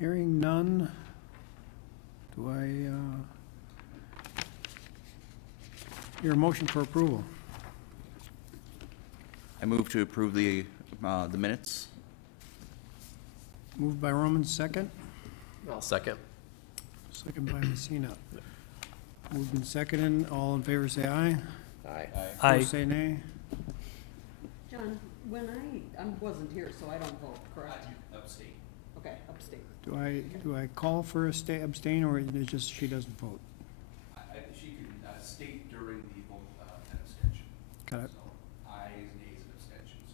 Hearing none, do I hear a motion for approval? I move to approve the minutes. Moved by Roman, second. I'll second. Second by Messina. Moved and seconded. All in favor say aye. Aye. Opposed say nay. John, when I wasn't here, so I don't vote, correct? Abstain. Okay, abstain. Do I call for a abstain, or is it just she doesn't vote? She can state during the vote an abstention. Got it. So ayes, nays, and abstentions.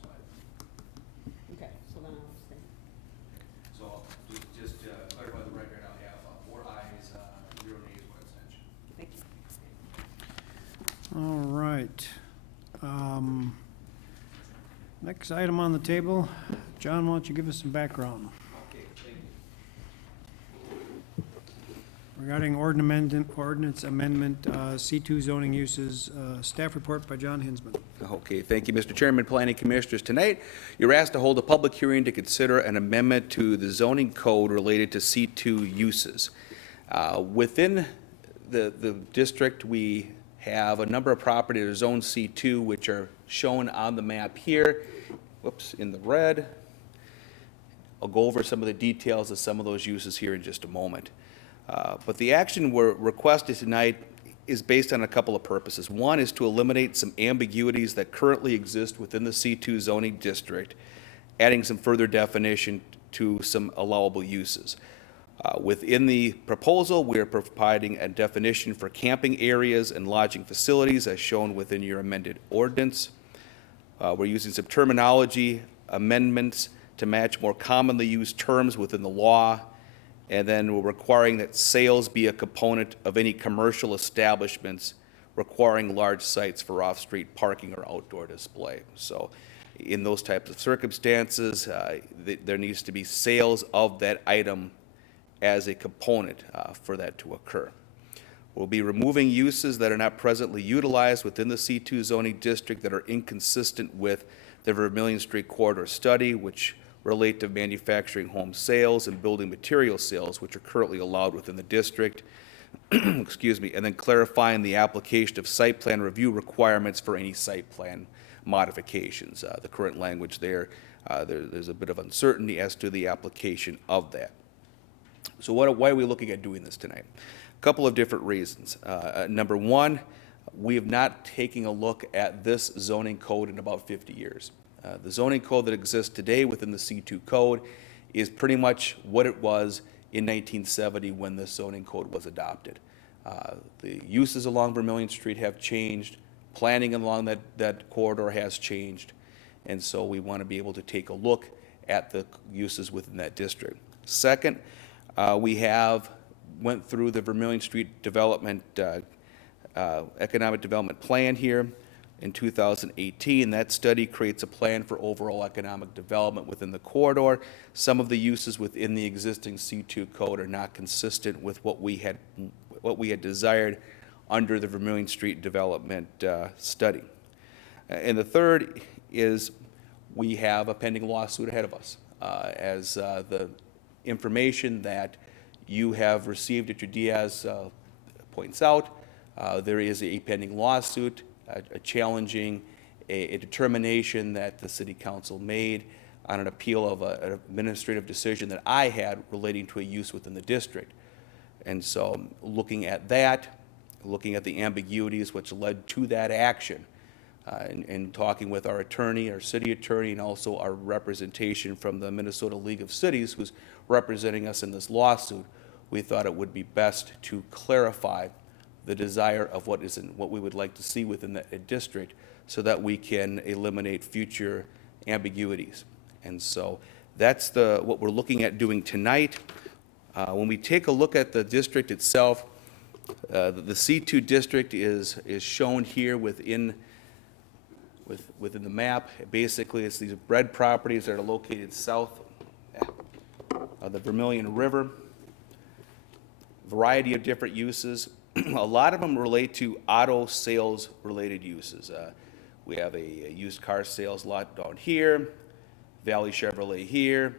Okay, so then I'll abstain. So just to clarify the record, I'll have 4 ayes, 0 nays, 1 abstention. Thank you. All right. Next item on the table, John, why don't you give us some background Okay, thank you. regarding ordinance amendment, C2 zoning uses, staff report by John Hinsman. Okay, thank you, Mr. Chairman. Planning Commissioners, tonight you're asked to hold a public hearing to consider an amendment to the zoning code related to C2 uses. Within the district, we have a number of properties that are zone C2, which are shown on the map here, whoops, in the red. I'll go over some of the details of some of those uses here in just a moment. But the action we're requesting tonight is based on a couple of purposes. One is to eliminate some ambiguities that currently exist within the C2 zoning district, adding some further definition to some allowable uses. Within the proposal, we are providing a definition for camping areas and lodging facilities as shown within your amended ordinance. We're using some terminology amendments to match more commonly used terms within the law. And then we're requiring that sales be a component of any commercial establishments requiring large sites for off-street parking or outdoor display. So in those types of circumstances, there needs to be sales of that item as a component for that to occur. We'll be removing uses that are not presently utilized within the C2 zoning district that are inconsistent with the Vermillion Street Corridor Study, which relate to manufacturing home sales and building material sales, which are currently allowed within the district. Excuse me, and then clarifying the application of site plan review requirements for any site plan modifications. The current language there's a bit of uncertainty as to the application of that. So why are we looking at doing this tonight? A couple of different reasons. Number one, we have not taken a look at this zoning code in about 50 years. The zoning code that exists today within the C2 code is pretty much what it was in 1970 when this zoning code was adopted. The uses along Vermillion Street have changed, planning along that corridor has changed, and so we want to be able to take a look at the uses within that district. Second, we went through the Vermillion Street development, economic development plan here in 2018. That study creates a plan for overall economic development within the corridor. Some of the uses within the existing C2 code are not consistent with what we had desired under the Vermillion Street development study. And the third is we have a pending lawsuit ahead of us. As the information that you have received at your Diaz points out, there is a pending lawsuit challenging a determination that the City Council made on an appeal of an administrative decision that I had relating to a use within the district. And so looking at that, looking at the ambiguities which led to that action, and talking with our attorney, our city attorney, and also our representation from the Minnesota League of Cities, who's representing us in this lawsuit, we thought it would be best to clarify the desire of what we would like to see within the district so that we can eliminate future ambiguities. And so that's what we're looking at doing tonight. When we take a look at the district itself, the C2 district is shown here within the map. Basically, it's these red properties that are located south of the Vermillion River. Variety of different uses. A lot of them relate to auto sales related uses. We have a used car sales lot down here, Valley Chevrolet here,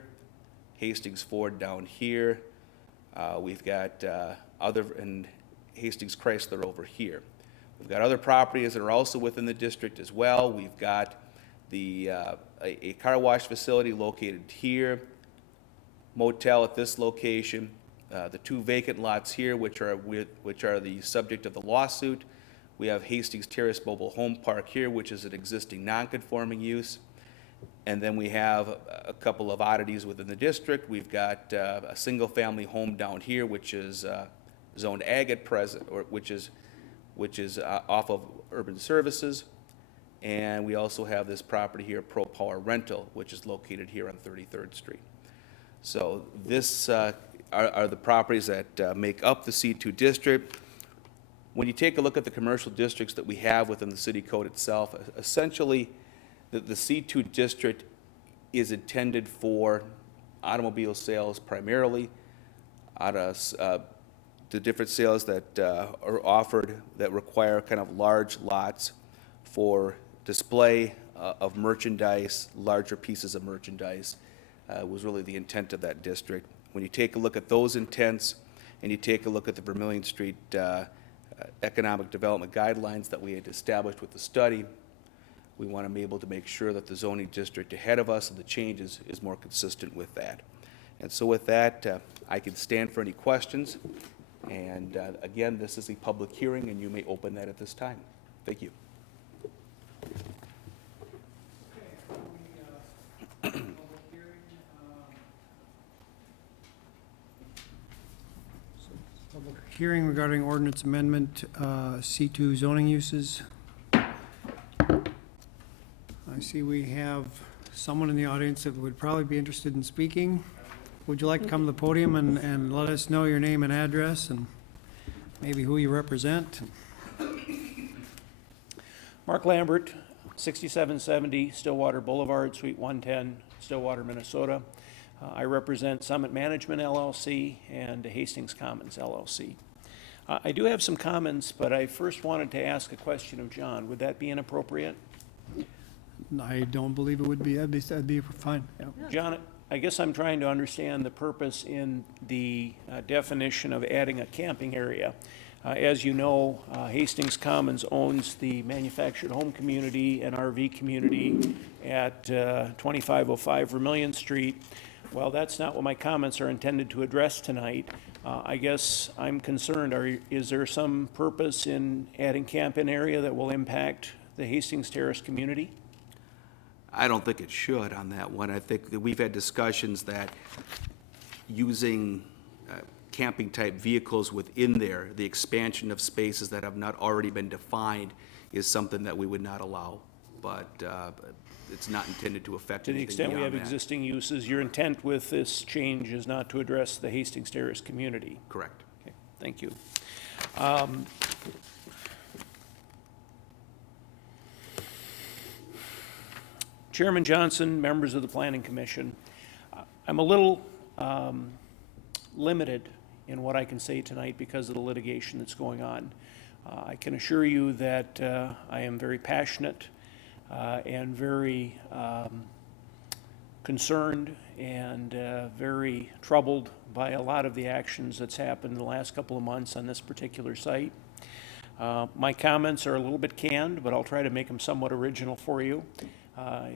Hastings Ford down here. We've got and Hastings Chrysler over here. We've got other properties that are also within the district as well. We've got a car wash facility located here, motel at this location, the 2 vacant lots here, which are the subject of the lawsuit. We have Hastings Terrace Mobile Home Park here, which is an existing non-conforming use. And then we have a couple of oddities within the district. We've got a single-family home down here, which is zoned ag at present, or which is off of Urban Services. And we also have this property here, Pro Power Rental, which is located here on 33rd Street. So this are the properties that make up the C2 district. When you take a look at the commercial districts that we have within the city code itself, essentially the C2 district is intended for automobile sales primarily, out of the different sales that are offered that require kind of large lots for display of merchandise, larger pieces of merchandise, was really the intent of that district. When you take a look at those intents and you take a look at the Vermillion Street economic development guidelines that we had established with the study, we want to be able to make sure that the zoning district ahead of us and the changes is more consistent with that. And so with that, I can stand for any questions. And again, this is a public hearing, and you may open that at this time. Thank you. Public hearing regarding ordinance amendment, C2 zoning uses. I see we have someone in the audience that would probably be interested in speaking. Would you like to come to the podium and let us know your name and address and maybe who you represent? Mark Lambert, 6770 Stillwater Boulevard, Suite 110, Stillwater, Minnesota. I represent Summit Management LLC and Hastings Commons LLC. I do have some comments, but I first wanted to ask a question of John. Would that be inappropriate? I don't believe it would be. That'd be fine. Yeah. John, I guess I'm trying to understand the purpose in the definition of adding a camping area. As you know, Hastings Commons owns the manufactured home community and RV community at 2505 Vermillion Street. Well, that's not what my comments are intended to address tonight. I guess I'm concerned, is there some purpose in adding camping area that will impact the Hastings Terrace community? I don't think it should on that one. I think that we've had discussions that using camping-type vehicles within there, the expansion of spaces that have not already been defined is something that we would not allow. But it's not intended to affect To the anything extent we have beyond that. existing uses, your intent with this change is not to address the Hastings Terrace community? Correct. Okay, thank you. Chairman Johnson, members of the Planning Commission, I'm a little limited in what I can say tonight because of the litigation that's going on. I can assure you that I am very passionate and very concerned and very troubled by a lot of the actions that's happened in the last couple of months on this particular site. My comments are a little bit canned, but I'll try to make them somewhat original for you.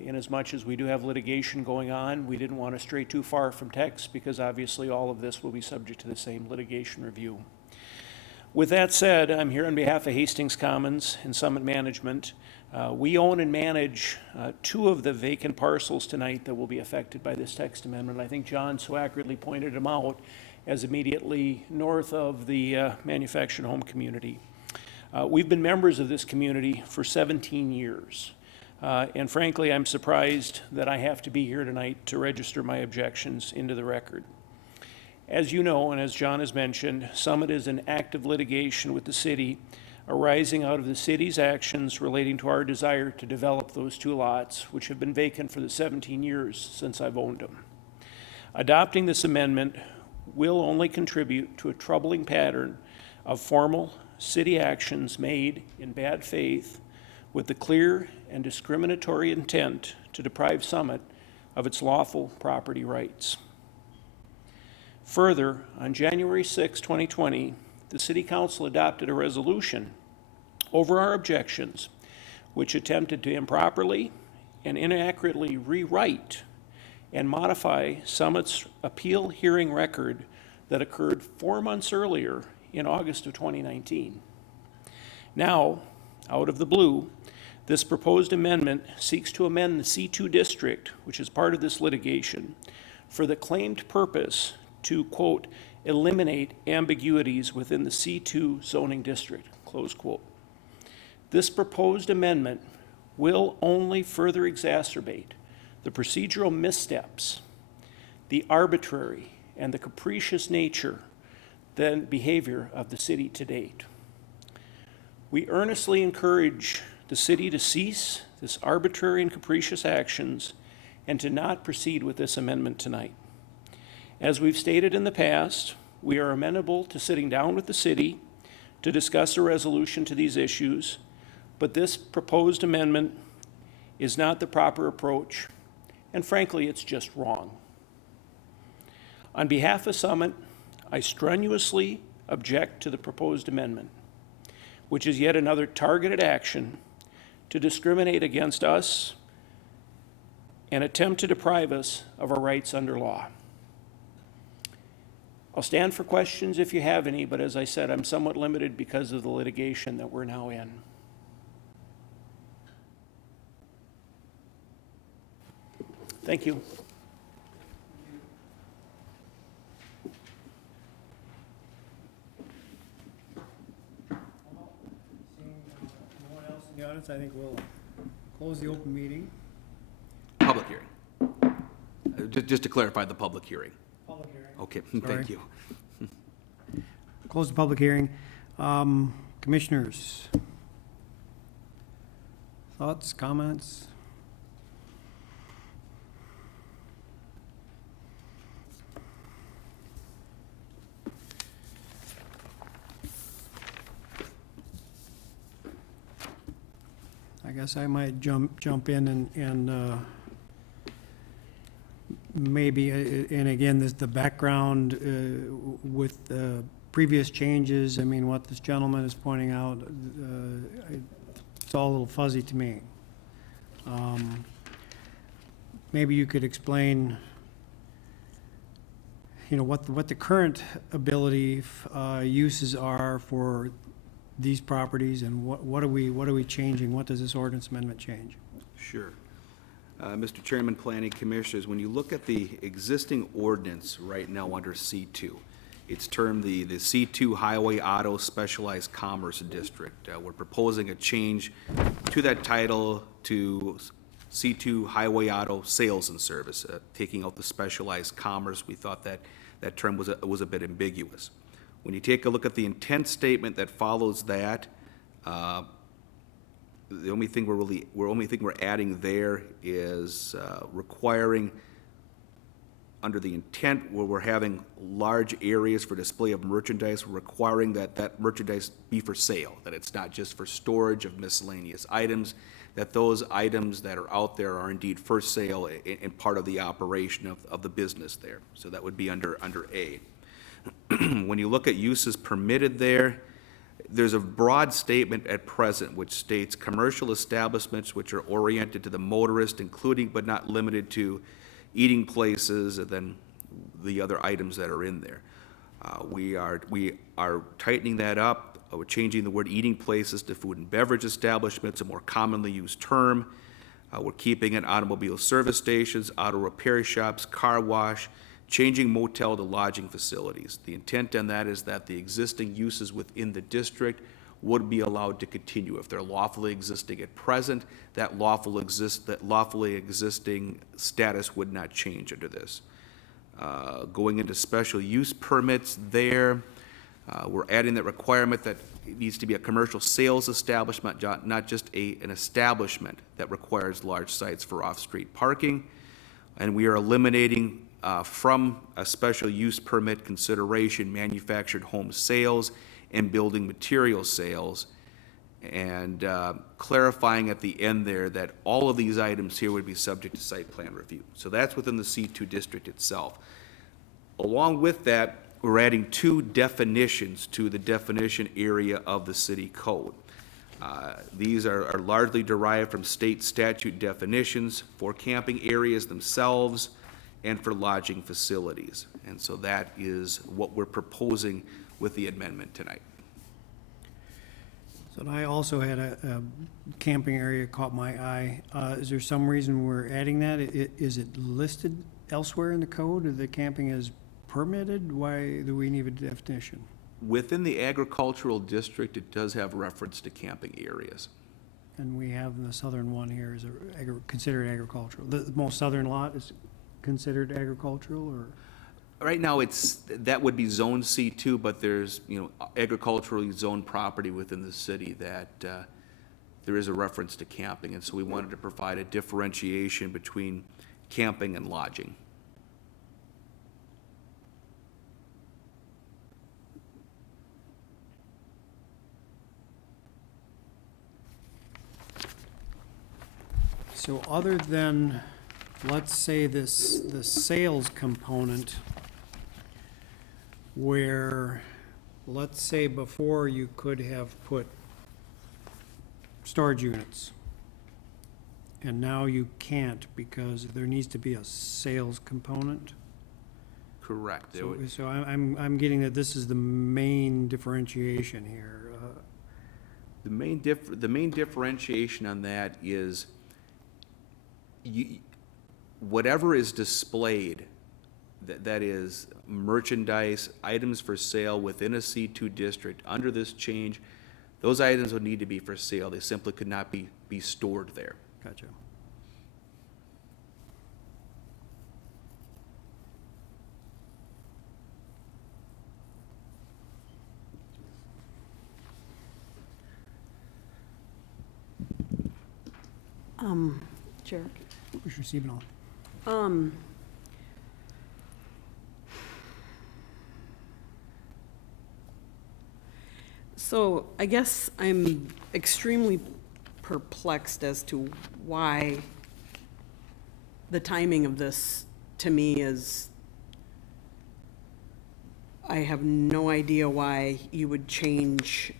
In as much as we do have litigation going on, we didn't want to stray too far from text because obviously all of this will be subject to the same litigation review. With that said, I'm here on behalf of Hastings Commons and Summit Management. We own and manage 2 of the vacant parcels tonight that will be affected by this text amendment. I think John so accurately pointed them out as immediately north of the manufactured home community. We've been members of this community for 17 years. And frankly, I'm surprised that I have to be here tonight to register my objections into the record. As you know, and as John has mentioned, Summit is in active litigation with the city arising out of the city's actions relating to our desire to develop those 2 lots, which have been vacant for the 17 years since I've owned them. Adopting this amendment will only contribute to a troubling pattern of formal city actions made in bad faith with the clear and discriminatory intent to deprive Summit of its lawful property rights. Further, on January 6, 2020, the City Council adopted a resolution over our objections, which attempted to improperly and inaccurately rewrite and modify Summit's appeal hearing record that occurred 4 months earlier in August of 2019. Now, out of the blue, this proposed amendment seeks to amend the C2 district, which is part of this litigation, for the claimed purpose to, quote, eliminate ambiguities within the C2 zoning district, close quote. This proposed amendment will only further exacerbate the procedural missteps, the arbitrary and the capricious nature, the behavior of the city to date. We earnestly encourage the city to cease this arbitrary and capricious actions and to not proceed with this amendment tonight. As we've stated in the past, we are amenable to sitting down with the city to discuss a resolution to these issues, but this proposed amendment is not the proper approach, and frankly, it's just wrong. On behalf of Summit, I strenuously object to the proposed amendment, which is yet another targeted action to discriminate against us and attempt to deprive us of our rights under law. I'll stand for questions if you have any, but as I said, I'm somewhat limited because of the litigation that we're now in. Thank you. Seeing no one else in the audience, I think we'll close the open meeting. Public hearing. Just to clarify the public hearing. Public hearing. Okay, Sorry. thank you. Close the public hearing. Commissioners? Thoughts, comments? I guess I might jump in and maybe, and again, the background with previous changes, I mean, what this gentleman is pointing out, it's all a little fuzzy to me. Maybe you could explain, you know, what the current ability uses are for these properties, and what are we changing? What does this ordinance amendment change? Sure. Mr. Chairman, Planning Commissioners, when you look at the existing ordinance right now under C2, it's termed the C2 Highway Auto Specialized Commerce District. We're proposing a change to that title to C2 Highway Auto Sales and Service, taking out the specialized commerce. We thought that term was a bit ambiguous. When you take a look at the intent statement that follows that, the only thing we're adding there is requiring, under the intent where we're having large areas for display of merchandise, we're requiring that merchandise be for sale, that it's not just for storage of miscellaneous items, that those items that are out there are indeed for sale and part of the operation of the business there. So that would be under A. When you look at uses permitted there's a broad statement at present which states commercial establishments which are oriented to the motorist, including but not limited to eating places, and then the other items that are in there. We are tightening that up. We're changing the word eating places to food and beverage establishments, a more commonly used term. We're keeping it automobile service stations, auto repair shops, car wash, changing motel to lodging facilities. The intent on that is that the existing uses within the district would be allowed to continue. If they're lawfully existing at present, that lawfully existing status would not change under this. Going into special use permits there, we're adding that requirement that it needs to be a commercial sales establishment, not just an establishment that requires large sites for off-street parking. And we are eliminating from a special use permit consideration manufactured home sales and building material sales, and clarifying at the end there that all of these items here would be subject to site plan review. So that's within the C2 district itself. Along with that, we're adding 2 definitions to the definition area of the city code. These are largely derived from state statute definitions for camping areas themselves and for lodging facilities. And so that is what we're proposing with the amendment tonight. So I also had a camping area caught my eye. Is there some reason we're adding that? Is it listed elsewhere in the code, or the camping is permitted? Why do we need a definition? Within the agricultural district, it does have reference to camping areas. And we have the southern one here is considered agricultural. The most southern lot is considered agricultural, or? Right now, that would be Zone C2, but there's, agriculturally zoned property within the city that there is a reference to camping, and so we wanted to provide a differentiation between camping and lodging. So other than, let's say the sales component, where, let's say before you could have put storage units, and now you can't because there needs to be a sales component. Correct. There would- So I'm getting that this is the main differentiation here. The main differentiation on that is whatever is displayed, that is merchandise, items for sale within a C2 district, under this change, those items would need to be for sale. They simply could not be stored there. Gotcha. Chair. Commissioner Stevenoff. So I guess I'm extremely perplexed as to why the timing of this, to me, is, I have no idea why you would change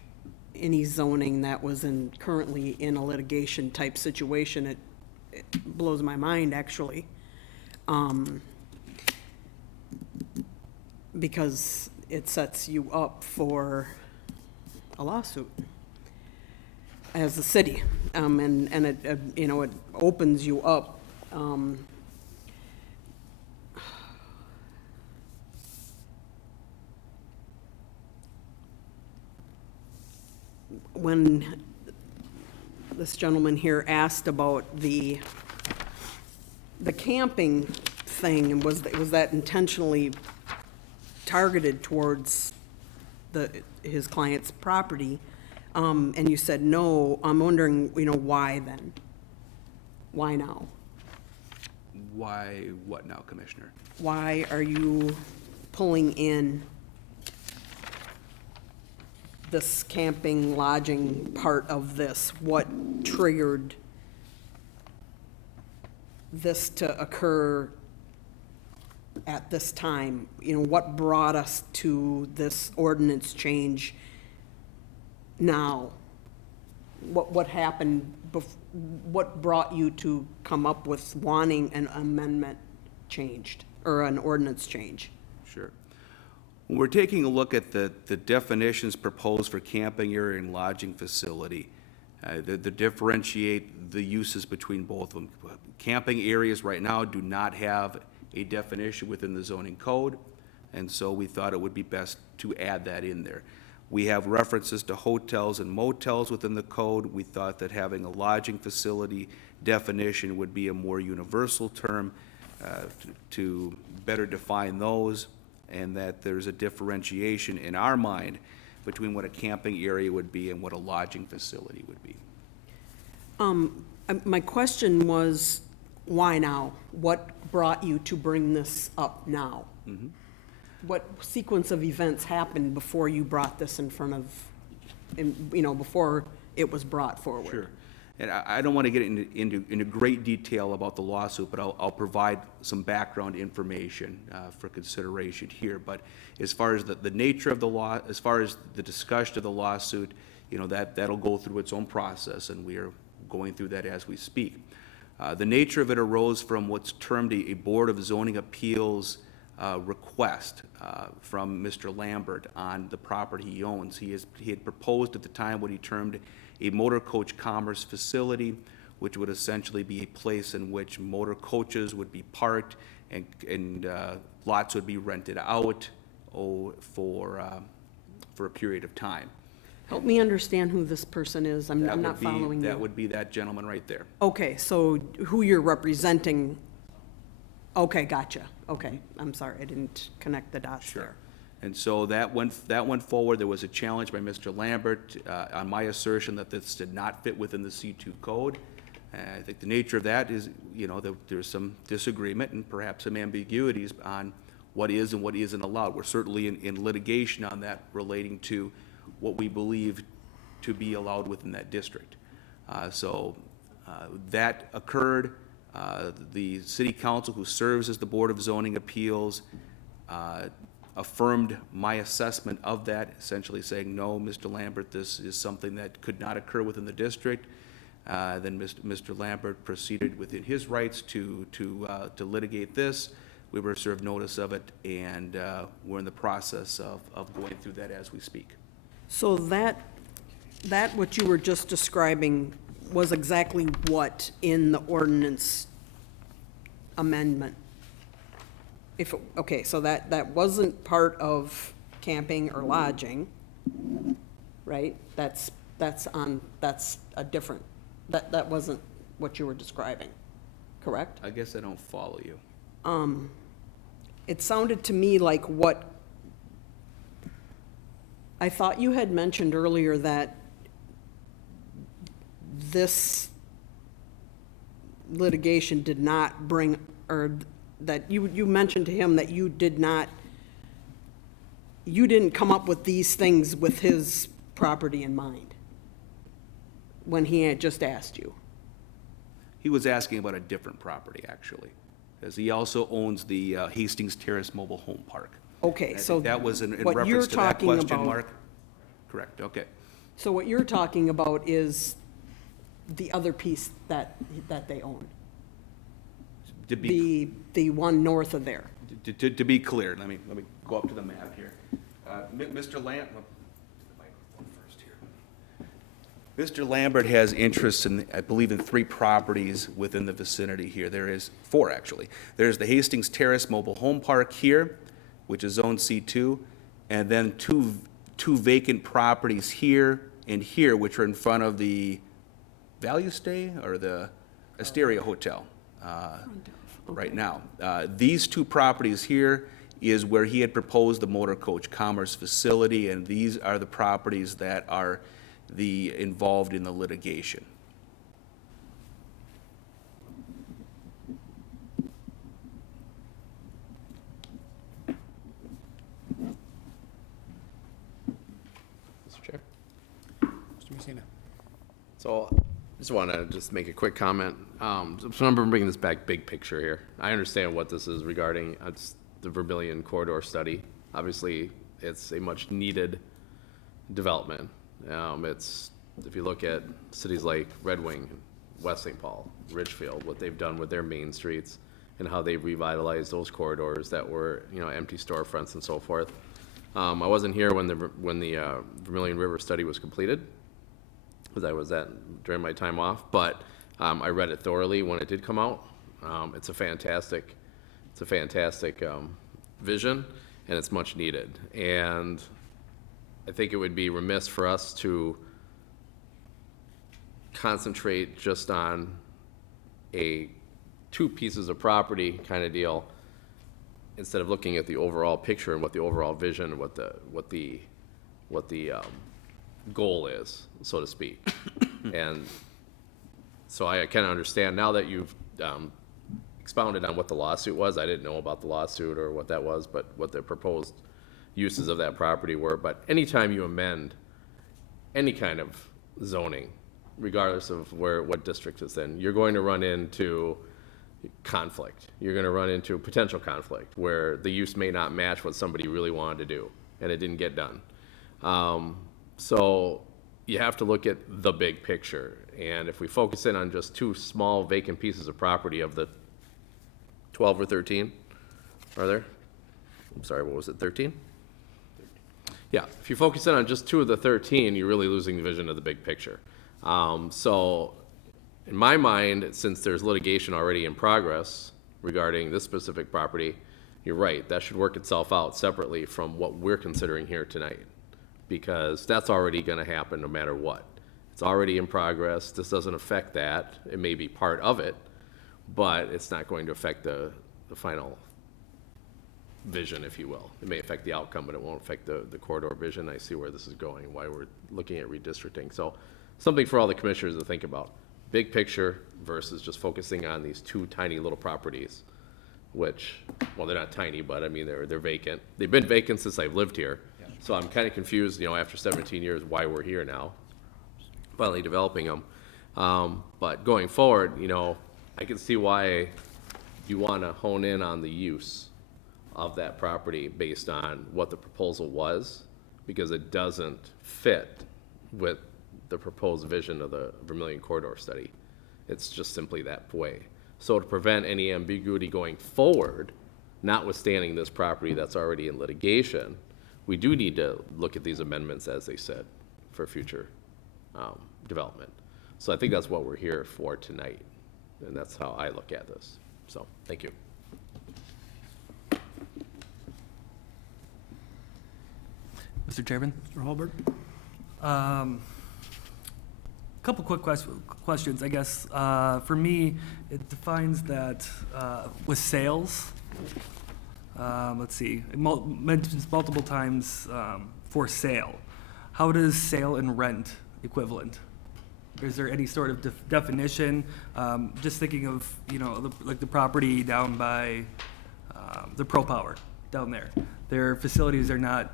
any zoning that was currently in a litigation type situation. It blows my mind, actually. Because it sets you up for a lawsuit as a city, and it, it opens you up. When this gentleman here asked about the camping thing, and was that intentionally targeted towards his client's property, and you said no, I'm wondering, why then? Why now? Why what now, Commissioner? Why are you pulling in this camping, lodging part of this? What triggered this to occur at this time? What brought us to this ordinance change now? What happened, what brought you to come up with wanting an amendment changed, or an ordinance change? Sure. When we're taking a look at the definitions proposed for camping area and lodging facility, that differentiate the uses between both of them. Camping areas right now do not have a definition within the zoning code, and so we thought it would be best to add that in there. We have references to hotels and motels within the code. We thought that having a lodging facility definition would be a more universal term to better define those, and that there's a differentiation in our mind between what a camping area would be and what a lodging facility would be. My question was, why now? What brought you to bring this up now? Mm-hmm. What sequence of events happened before you brought this in front of, before it was brought forward? Sure. And I don't want to get into great detail about the lawsuit, but I'll provide some background information for consideration here. But as far as the nature of the law, as far as the discussion of the lawsuit, you know, that'll go through its own process, and we are going through that as we speak. The nature of it arose from what's termed a Board of Zoning Appeals request from Mr. Lambert on the property he owns. He had proposed at the time what he termed a motor coach commerce facility, which would essentially be a place in which motor coaches would be parked and lots would be rented out for a period of time. Help me understand who this person is. I'm That not would be- following That you. would be that gentleman right there. Okay, so who you're representing, okay, gotcha. Okay, I'm sorry, I didn't connect the dots there. And so that went forward. There was a challenge by Mr. Lambert on my assertion that this did not fit within the C2 code. I think the nature of that is, you know, there's some disagreement and perhaps some ambiguities on what is and what isn't allowed. We're certainly in litigation on that relating to what we believe to be allowed within that district. That occurred. The city council, who serves as the Board of Zoning Appeals, affirmed my assessment of that, essentially saying, no, Mr. Lambert, this is something that could not occur within the district. Then Mr. Lambert proceeded within his rights to litigate this. We were served notice of it, and we're in the process of going through that as we speak. So that what you were just describing was exactly what in the ordinance amendment? Okay, so that wasn't part of camping or lodging, right? That's a different, that wasn't what you were describing, correct? I guess I don't follow you. It sounded to me like what, I thought you had mentioned earlier that this litigation did not bring, or that you mentioned to him that you didn't come up with these things with his property in mind when he had just asked you. He was asking about a different property, actually, because he also owns the Hastings Terrace Mobile Home Park. Okay, And I so think that was in what you're reference to that talking question about- mark? Correct, okay. So what you're talking about is the other piece that they own, To be, the one north of there. to be clear, let me go up to the map here. Mr. Mr. Lambert has interests in, I believe, in 3 properties within the vicinity here. There is 4, actually. There's the Hastings Terrace Mobile Home Park here, which is Zone C2, and then two vacant properties here and here, which are in front of the Value Stay or the Asteria Hotel right now. These 2 properties here is where he had proposed the motor coach commerce facility, and these are the properties that are involved in the litigation. Mr. Chair. Mr. Messina. So, just want to make a quick comment. So I'm bringing this back big picture here. I understand what this is regarding. It's the Vermillion Corridor Study. Obviously, it's a much needed development. If you look at cities like Red Wing, West St. Paul, Ridgefield, what they've done with their main streets and how they've revitalized those corridors that were, empty storefronts and so forth. I wasn't here when the Vermillion River study was completed, because I was during my time off, but I read it thoroughly when it did come out. It's a fantastic vision, and it's much needed. And I think it would be remiss for us to concentrate just on a 2 pieces of property kind of deal, instead of looking at the overall picture and what the overall vision and what the goal is, so to speak. And so I kind of understand now that you've expounded on what the lawsuit was. I didn't know about the lawsuit or what that was, but what the proposed uses of that property were. But anytime you amend any kind of zoning, regardless of what district it's in. You're going to run into conflict. You're going to run into potential conflict where the use may not match what somebody really wanted to do, and it didn't get done. So you have to look at the big picture. And if we focus in on just 2 small vacant pieces of property of the 12 or 13, are there? I'm sorry, what was it, 13? Yeah, if you focus in on just 2 of the 13, you're really losing the vision of the big picture. So in my mind, since there's litigation already in progress regarding this specific property, you're right, that should work itself out separately from what we're considering here tonight, because that's already going to happen no matter what. It's already in progress. This doesn't affect that. It may be part of it, but it's not going to affect the final vision, if you will. It may affect the outcome, but it won't affect the corridor vision. I see where this is going, why we're looking at redistricting. So something for all the commissioners to think about. Big picture versus just focusing on these 2 tiny little properties, which, well, they're not tiny, but I mean, they're vacant. They've been vacant since I've lived here. So I'm kind of confused, after 17 years, why we're here now, finally developing them. But going forward, I can see why you want to hone in on the use of that property based on what the proposal was, because it doesn't fit with the proposed vision of the Vermillion Corridor study. It's just simply that way. So to prevent any ambiguity going forward, notwithstanding this property that's already in litigation, we do need to look at these amendments, as they said, for future development. So I think that's what we're here for tonight, and that's how I look at this. So, thank you. Mr. Chairman? Mr. Hallberg? Couple quick questions, I guess. For me, it defines that with sales, let's see, it mentions multiple times for sale. How does sale and rent equivalent? Is there any sort of definition? Just thinking of, like the property down by the Pro Power down there. Their facilities are not,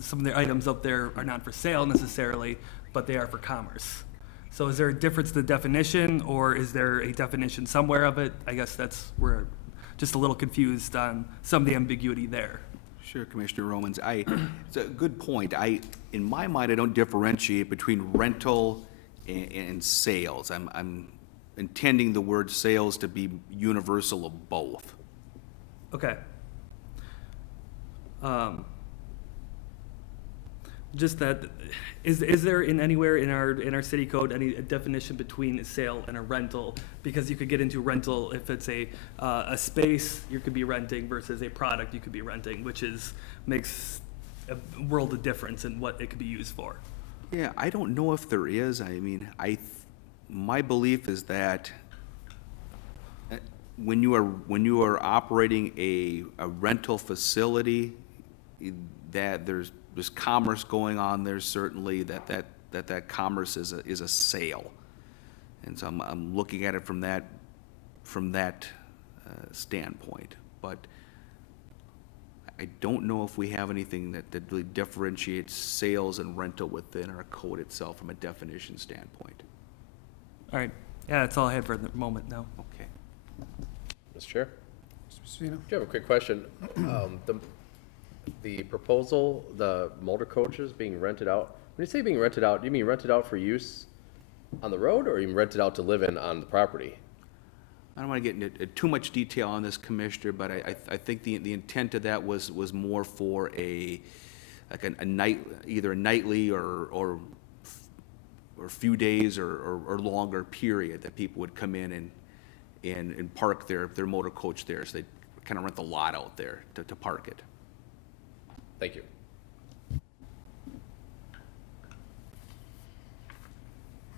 some of their items up there are not for sale necessarily, but they are for commerce. So is there a difference in the definition, or is there a definition somewhere of it? I guess that's where just a little confused on some of the ambiguity there. Sure, Commissioner Romans. It's a good point. In my mind, I don't differentiate between rental and sales. I'm intending the word sales to be universal of both. Okay. Just that, is there anywhere in our city code any definition between a sale and a rental? Because you could get into rental if it's a space you could be renting versus a product you could be renting, which makes a world of difference in what it could be used for. Yeah, I don't know if there is. I mean, my belief is that when you are operating a rental facility, that there's commerce going on there, certainly that commerce is a sale. And so I'm looking at it from that standpoint. But I don't know if we have anything that really differentiates sales and rental within our code itself from a definition standpoint. All right. Yeah, that's all I had for the moment now. Okay. Mr. Chair? Mr. Pacino? Do you have a quick question? The proposal, the motor coaches being rented out, when you say being rented out, do you mean rented out for use on the road, or you mean rented out to live in on the property? I don't want to get into too much detail on this, Commissioner, but I think the intent of that was more for a night, either a nightly or few days or longer period that people would come in and park their motor coach there. So they kind of rent the lot out there to park it. Thank you.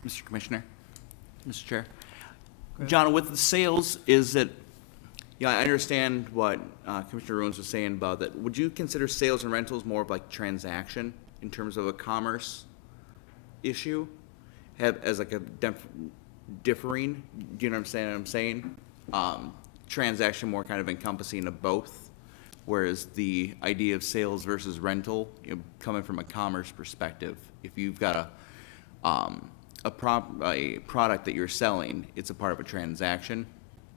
Mr. Commissioner, Mr. Chair. John, with the sales, is it, I understand what Commissioner Ruins was saying about that. Would you consider sales and rentals more of like transaction in terms of a commerce issue? As like a differing, do you know what I'm saying? Transaction more kind of encompassing of both, whereas the idea of sales versus rental, coming from a commerce perspective, if you've got a product that you're selling, it's a part of a transaction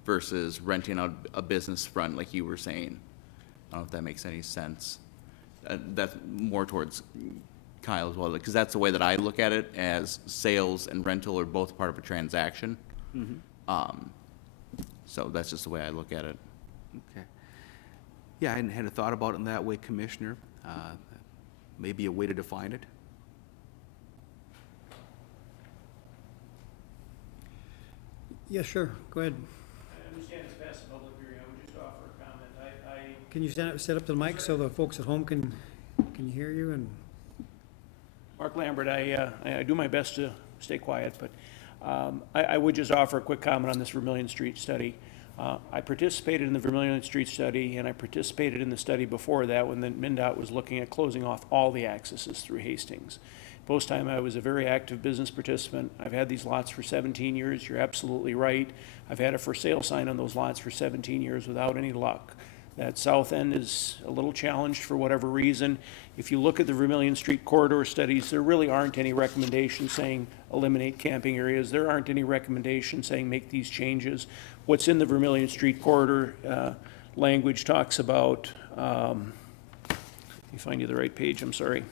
versus renting out a business front like you were saying. I don't know if that makes any sense. That's more towards Kyle as well, because that's the way that I look at it, as sales and rental are both part of a transaction. So that's just the way I look at it. Okay. Yeah, I hadn't thought about it in that way, Commissioner. Maybe a way to define it. Yeah, sure, go ahead. I understand it's past the public hearing, I would just offer a comment. Can you sit up to the mic so the folks at home can hear you? And Mark Lambert, I do my best to stay quiet, but I would just offer a quick comment on this Vermillion Street study. I participated in the Vermillion Street study, and I participated in the study before that when the MnDOT was looking at closing off all the accesses through Hastings. Post time, I was a very active business participant. I've had these lots for 17 years. You're absolutely right. I've had a for sale sign on those lots for 17 years without any luck. That south end is a little challenged for whatever reason. If you look at the Vermillion Street corridor studies, there really aren't any recommendations saying eliminate camping areas. There aren't any recommendations saying make these changes. What's in the Vermillion Street corridor language talks about, let me find you the right page, I'm sorry.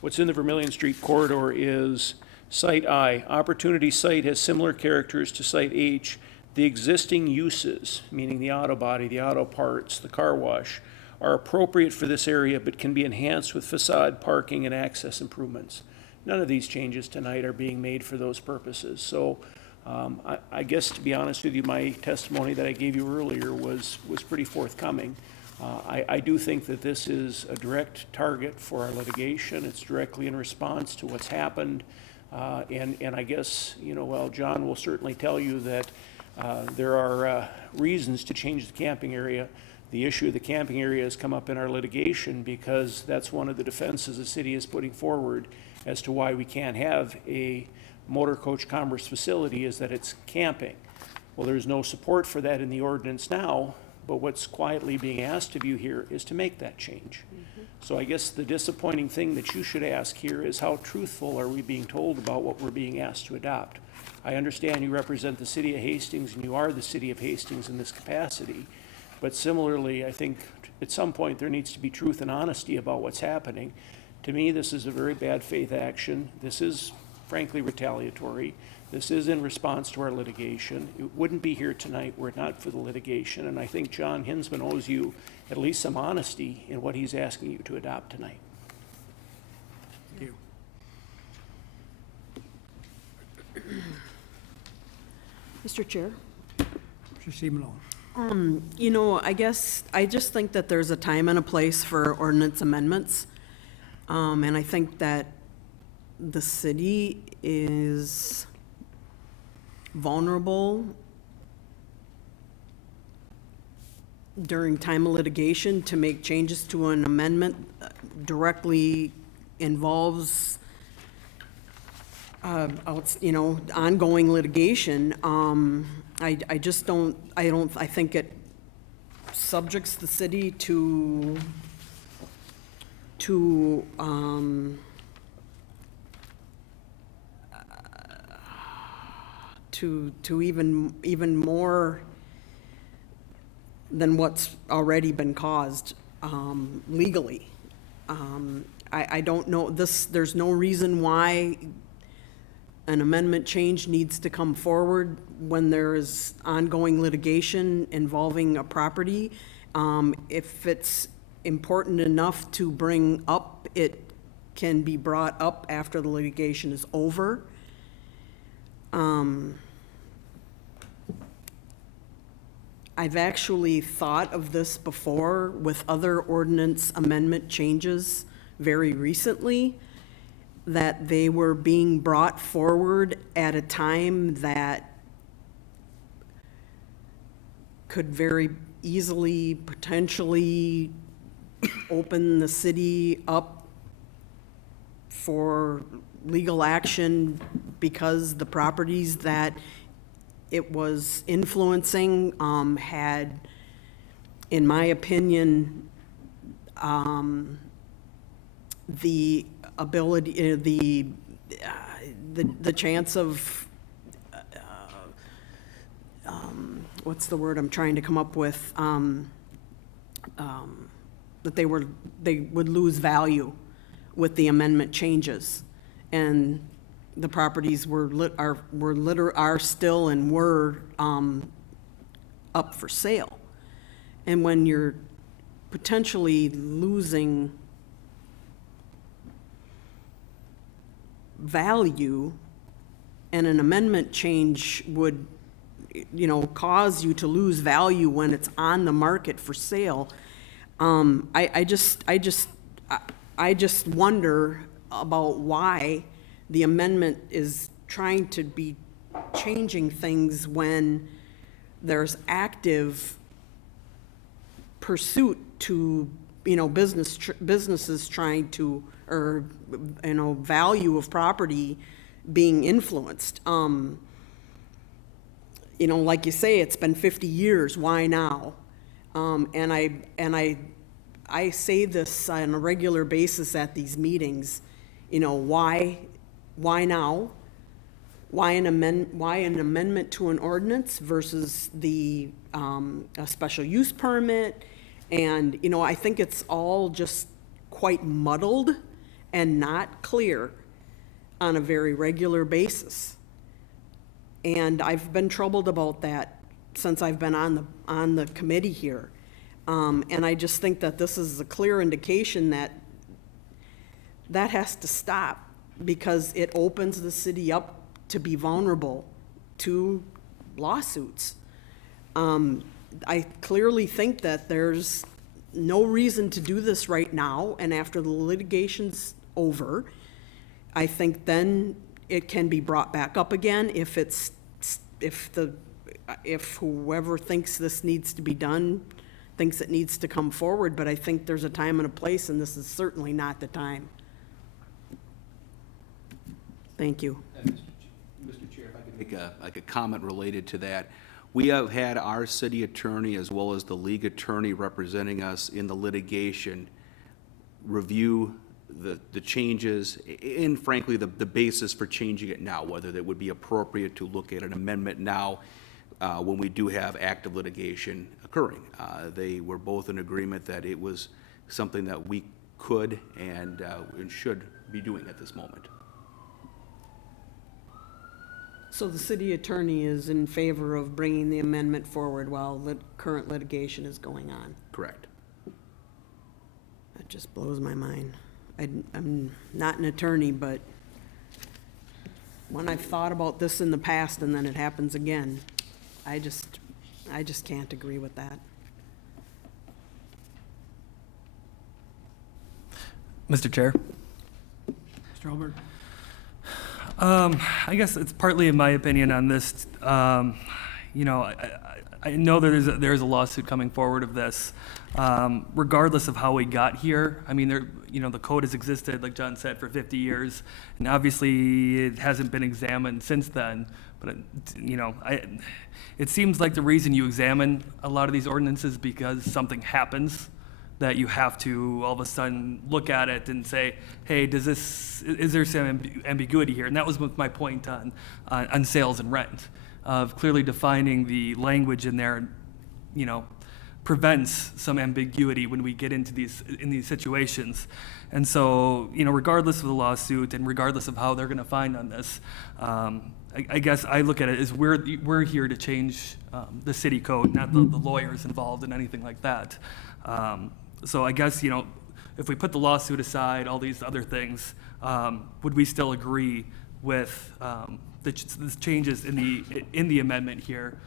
What's in the Vermillion Street corridor is Site I, opportunity site has similar characters to Site H. The existing uses, meaning the auto body, the auto parts, the car wash, are appropriate for this area but can be enhanced with facade, parking, and access improvements. None of these changes tonight are being made for those purposes. So I guess, to be honest with you, my testimony that I gave you earlier was pretty forthcoming. I do think that this is a direct target for our litigation. It's directly in response to what's happened. And I guess, well, John will certainly tell you that there are reasons to change the camping area. The issue of the camping area has come up in our litigation because that's one of the defenses the city is putting forward as to why we can't have a motor coach commerce facility, is that it's camping. Well, there's no support for that in the ordinance now, but what's quietly being asked of you here is to make that change. So I guess the disappointing thing that you should ask here is how truthful are we being told about what we're being asked to adopt? I understand you represent the city of Hastings and you are the city of Hastings in this capacity, but similarly, I think at some point there needs to be truth and honesty about what's happening. To me, this is a very bad faith action. This is frankly retaliatory. This is in response to our litigation. It wouldn't be here tonight were it not for the litigation, and I think John Hinsman owes you at least some honesty in what he's asking you to adopt tonight. Thank you. Mr. Chair? Trustee Malone. I guess, I just think that there's a time and a place for ordinance amendments. And I think that the city is vulnerable during time of litigation to make changes to an amendment directly involves ongoing litigation. I just don't, I think it subjects the city to even more than what's already been caused legally. I don't know, there's no reason why an amendment change needs to come forward when there is ongoing litigation involving a property. If it's important enough to bring up, it can be brought up after the litigation is over. I've actually thought of this before with other ordinance amendment changes very recently, that they were being brought forward at a time that could very easily, potentially open the city up for legal action because the properties that it was influencing had, in my opinion, the ability, the chance of, what's the word I'm trying to come up with? That they would lose value with the amendment changes. And the properties are still and were up for sale. And when you're potentially losing value, and an amendment change would, cause you to lose value when it's on the market for sale, I just wonder about why the amendment is trying to be changing things when there's active pursuit to, businesses trying to, or, value of property being influenced. Like you say, it's been 50 years, why now? And I say this on a regular basis at these meetings, why now? Why an amendment to an ordinance versus a special use permit? And, I think it's all just quite muddled and not clear on a very regular basis. And I've been troubled about that since I've been on the committee here. And I just think that this is a clear indication that has to stop, because it opens the city up to be vulnerable to lawsuits. I clearly think that there's no reason to do this right now, and after the litigation's over, I think then it can be brought back up again if whoever thinks this needs to be done thinks it needs to come forward. But I think there's a time and a place, and this is certainly not the time. Thank you. Mr. Chair, if I could make a comment related to that. We have had our city attorney as well as the league attorney representing us in the litigation review the changes and frankly the basis for changing it now, whether that would be appropriate to look at an amendment now when we do have active litigation occurring. They were both in agreement that it was something that we could and should be doing at this moment. So the city attorney is in favor of bringing the amendment forward while current litigation is going on? Correct. That just blows my mind. I'm not an attorney, but when I've thought about this in the past and then it happens again, I just can't agree with that. Mr. Chair? Mr. Albert? I guess it's partly in my opinion on this. I know that there's a lawsuit coming forward of this, regardless of how we got here. I mean, the code has existed, like John said, for 50 years, and obviously it hasn't been examined since then. But it seems like the reason you examine a lot of these ordinances is because something happens that you have to all of a sudden look at it and say, hey, is there some ambiguity here? And that was my point on sales and rent, of clearly defining the language in there, prevents some ambiguity when we get into these situations. And so, regardless of the lawsuit and regardless of how they're going to find on this, I guess I look at it as we're here to change the city code, not the lawyers involved in anything like that. So I guess, if we put the lawsuit aside, all these other things, would we still agree with the changes in the amendment here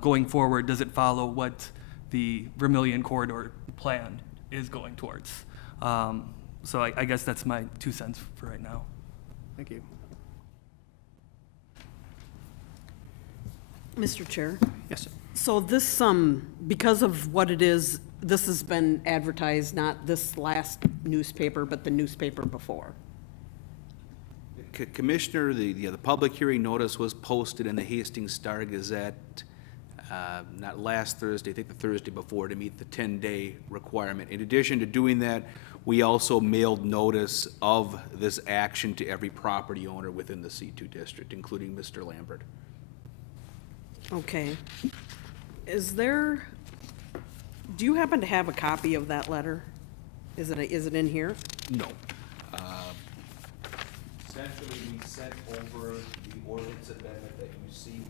going forward? Does it follow what the Vermillion Corridor plan is going towards? So I guess that's my 2 cents for right now. Thank you. Mr. Chair? Yes, sir. So this, because of what it is, this has been advertised, not this last newspaper, but the newspaper before. Commissioner, the public hearing notice was posted in the Hastings Star-Gazette not last Thursday, I think the Thursday before, to meet the 10-day requirement. In addition to doing that, We also mailed notice of this action to every property owner within the C2 district, including Mr. Lambert. Okay. Do you happen to have a copy of that letter? Is it in here? No. Essentially, we sent over the ordinance amendment that you see.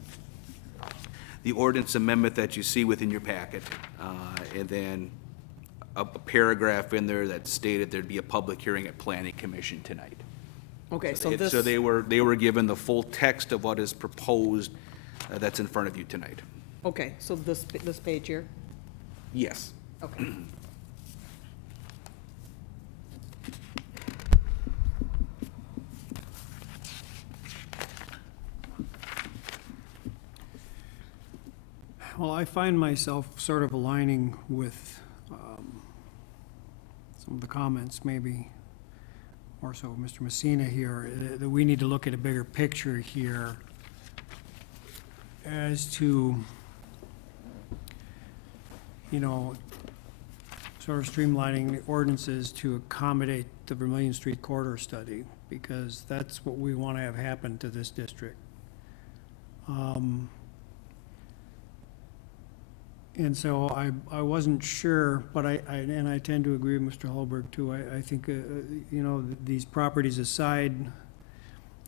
The ordinance amendment that you see within your packet, and then a paragraph in there that stated there'd be a public hearing at Planning Commission tonight. Okay, so It- this, So they were given the full text of what is proposed that's in front of you tonight. okay, so this page here? Yes. Okay. Well, I find myself sort of aligning with some of the comments, maybe more so Mr. Messina here, that we need to look at a bigger picture here as to, you know, sort of streamlining the ordinances to accommodate the Vermillion Street corridor study, because that's what we want to have happen to this district. And so I wasn't sure, but I tend to agree with Mr. Holberg too. I think, you know, these properties aside,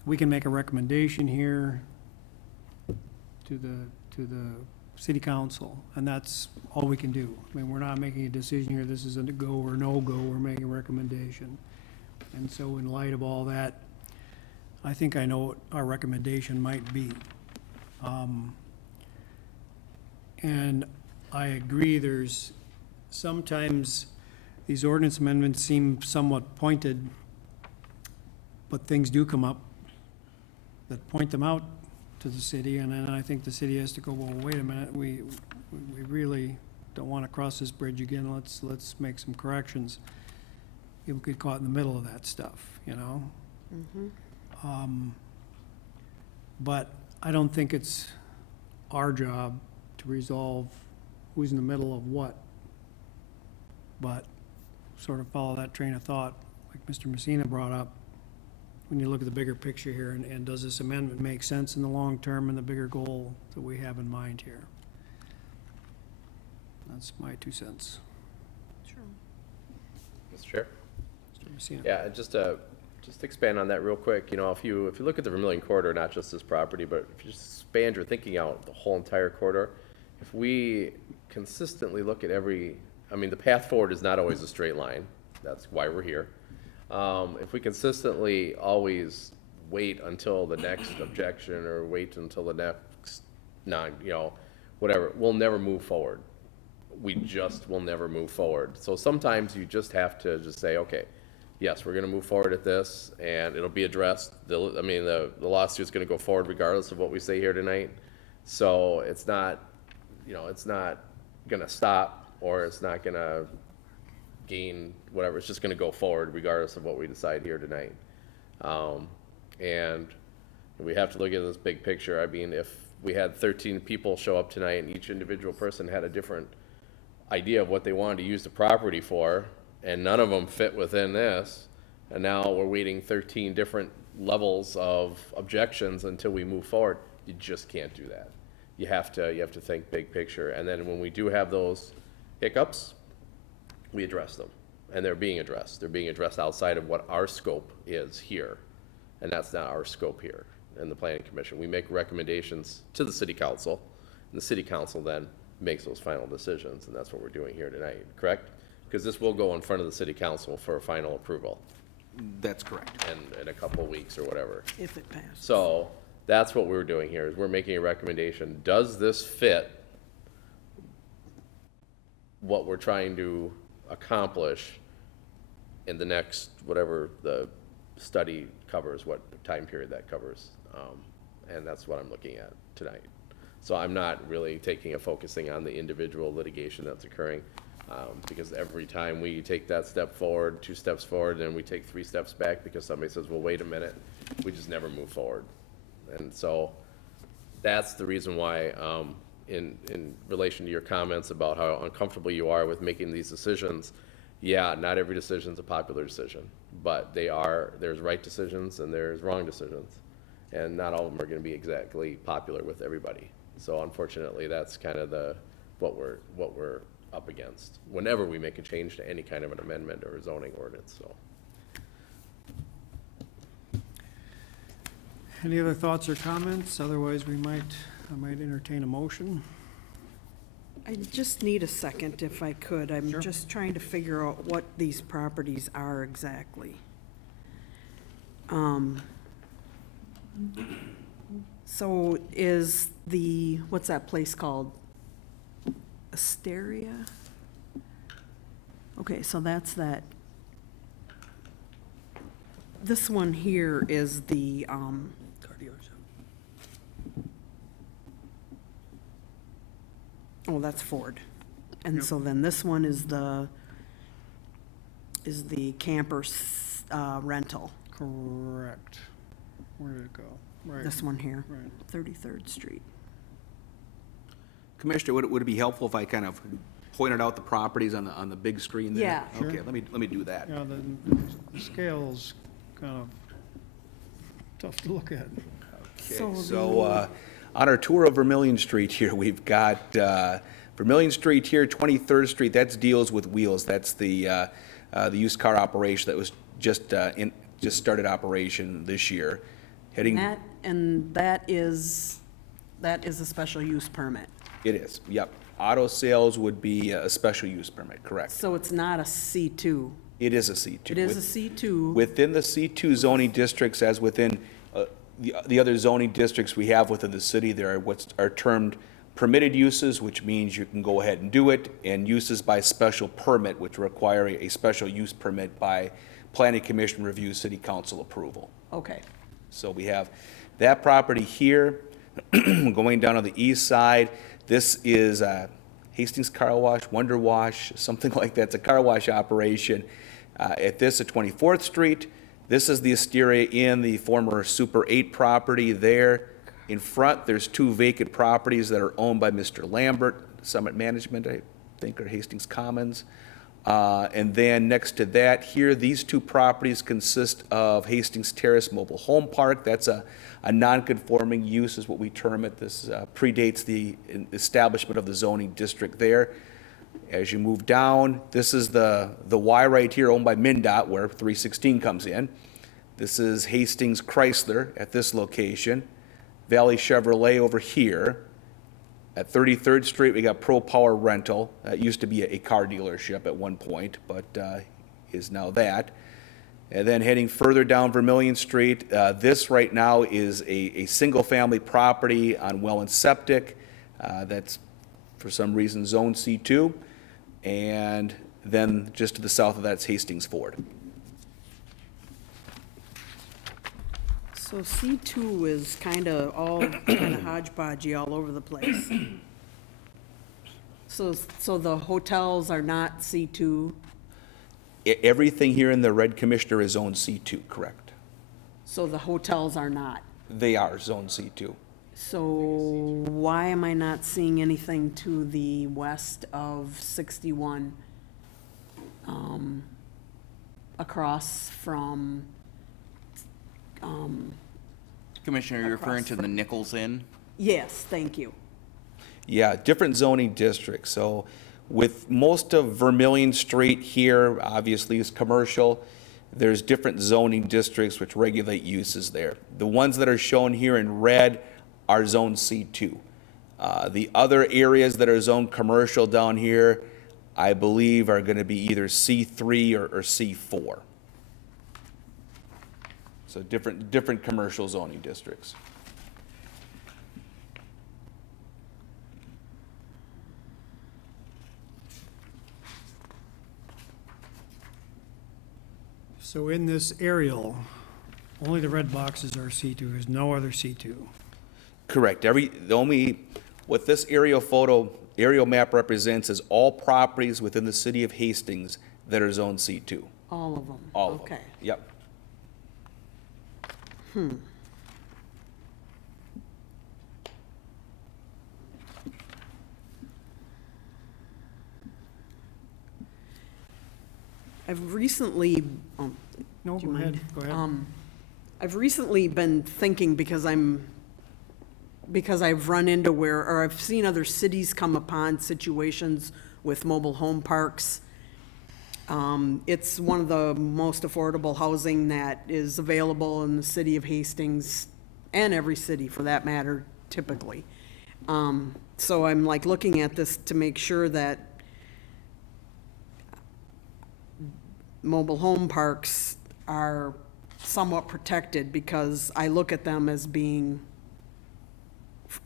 we can make a recommendation here to the city council, and that's all we can do. I mean, we're not making a decision here, this is a go or no-go, we're making a recommendation. And so in light of all that, I think I know what our recommendation might be. And I agree, there's, sometimes these ordinance amendments seem somewhat pointed, but things do come up that point them out to the city, and then I think the city has to go, well, wait a minute, we really don't want to cross this bridge again, let's make some corrections. People get caught in the middle of that stuff, you know? But I don't think it's our job to resolve who's in the middle of what, but sort of follow that train of thought, like Mr. Messina brought up, when you look at the bigger picture here, and does this amendment make sense in the long term and the bigger goal that we have in mind here? That's my 2 cents. Mr. Chair? Mr. Messina. Yeah, just to expand on that real quick, you know, if you look at the Vermillion corridor, not just this property, but if you just expand your thinking out the whole entire corridor, if we consistently look at I mean, the path forward is not always a straight line. That's why we're here. If we consistently always wait until the next objection or wait until the next whatever, we'll never move forward. We just will never move forward. So sometimes you just have to just say, okay, yes, we're gonna move forward at this, and it'll be addressed. The lawsuit's gonna go forward regardless of what we say here tonight. So it's not, it's not gonna stop, or it's not gonna gain whatever. It's just gonna go forward regardless of what we decide here tonight. And we have to look at this big picture. I mean, if we had 13 people show up tonight and each individual person had a different idea of what they wanted to use the property for, and none of them fit within this, and now we're waiting 13 different levels of objections until we move forward, you just can't do that. You have to think big picture, and then when we do have those hiccups, we address them, and they're being addressed. They're being addressed outside of what our scope is here, and that's not our scope here in the Planning Commission. We make recommendations to the City Council, and the City Council then makes those final decisions, and that's what we're doing here tonight, correct? Because this will go in front of the City Council for final approval That's correct. in a couple of weeks or whatever. If it passes. So that's what we're doing here, is we're making a recommendation. Does this fit what we're trying to accomplish in the next, whatever the study covers, what time period that covers? And that's what I'm looking at tonight. So I'm not really focusing on the individual litigation that's occurring, because every time we take that step forward, 2 steps forward, then we take 3 steps back because somebody says, well, wait a minute, we just never move forward. And so that's the reason why, in relation to your comments about how uncomfortable you are with making these decisions, Yeah, not every decision's a popular decision, but there's right decisions and there's wrong decisions. And not all of them are gonna be exactly popular with everybody. So unfortunately, that's kind of what we're up against whenever we make a change to any kind of an amendment or a zoning ordinance, so. Any other thoughts or comments? Otherwise, I might entertain a motion. I just need a second if I could. I'm Sure. just trying to figure out what these properties are exactly. So is what's that place called? Asteria? Okay, so that's that. This one here is the, Car dealership. oh, that's Ford. And Yep. so then this one is the camper rental, Correct. Where did it go? Right, this one here, right. 33rd Street. Commissioner, would it be helpful if I kind of pointed out the properties on the big screen there? Yeah. Sure. Okay, let me do that. Yeah, the scale's kind of tough to look at. So So, on our tour of Vermillion Street here, we've got, Vermillion Street here, 23rd Street, that's Deals with Wheels. That's the used car operation that was just started operation this year. Heading, That is a special use permit. it is, yep. Auto sales would be a special use permit, correct. So it's not a C2. It is a C2. It is a C2. Within the C2 zoning districts, as within the other zoning districts we have within the city, there are what are termed permitted uses, which means you can go ahead and do it, and uses by special permit, which require a special use permit by planning commission review, city council approval. Okay. So we have that property here, going down on the east side. This is Hastings Car Wash, Wonder Wash, something like that. It's a car wash operation. At 24th Street, this is the Asteria Inn, the former Super 8 property there. In front, there's two vacant properties that are owned by Mr. Lambert, Summit Management, I think, or Hastings Commons. And then next to that here, these two properties consist of Hastings Terrace Mobile Home Park. That's a non-conforming use is what we term it. This predates the establishment of the zoning district there. As you move down, this is the Y right here owned by MnDOT where 316 comes in. This is Hastings Chrysler at this location. Valley Chevrolet over here. At 33rd Street, we got Pro Power Rental. It used to be a car dealership at one point, but is now that. And then heading further down Vermillion Street, this right now is a single-family property on Well and Septic. That's, for some reason, Zone C2. And then just to the south of that's Hastings Ford. So C2 is kind of hodgepodgey all over the place. So the hotels are not C2, Everything here in the red, Commissioner, is Zone C2, correct? so the hotels are not. They are Zone C2. So why am I not seeing anything to the west of 61? Across from, Commissioner, you're referring to the Nichols Inn? yes, thank you. Yeah, different zoning districts. So with most of Vermillion Street here, obviously is commercial. There's different zoning districts which regulate uses there. The ones that are shown here in red are Zone C2. The other areas that are zoned commercial down here, I believe are going to be either C3 or C4. So different commercial zoning districts. So in this aerial, only the red boxes are C2, there's no other C2. Correct. What this aerial map represents is all properties within the city of Hastings that are Zone C2. All of them? All of them. Okay. Yep. I've recently, No, do you go ahead, mind? go ahead. I've recently been thinking because I've run into or I've seen other cities come upon situations with mobile home parks. It's one of the most affordable housing that is available in the city of Hastings, and every city for that matter, typically. So I'm like looking at this to make sure that mobile home parks are somewhat protected, because I look at them as being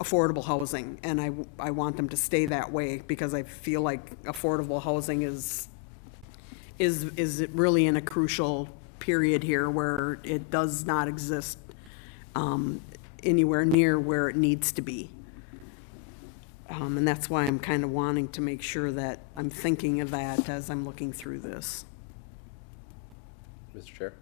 affordable housing, and I want them to stay that way, because I feel like affordable housing is really in a crucial period here where it does not exist anywhere near where it needs to be. And that's why I'm kind of wanting to make sure that I'm thinking of that as I'm looking through this. Mr. Chair,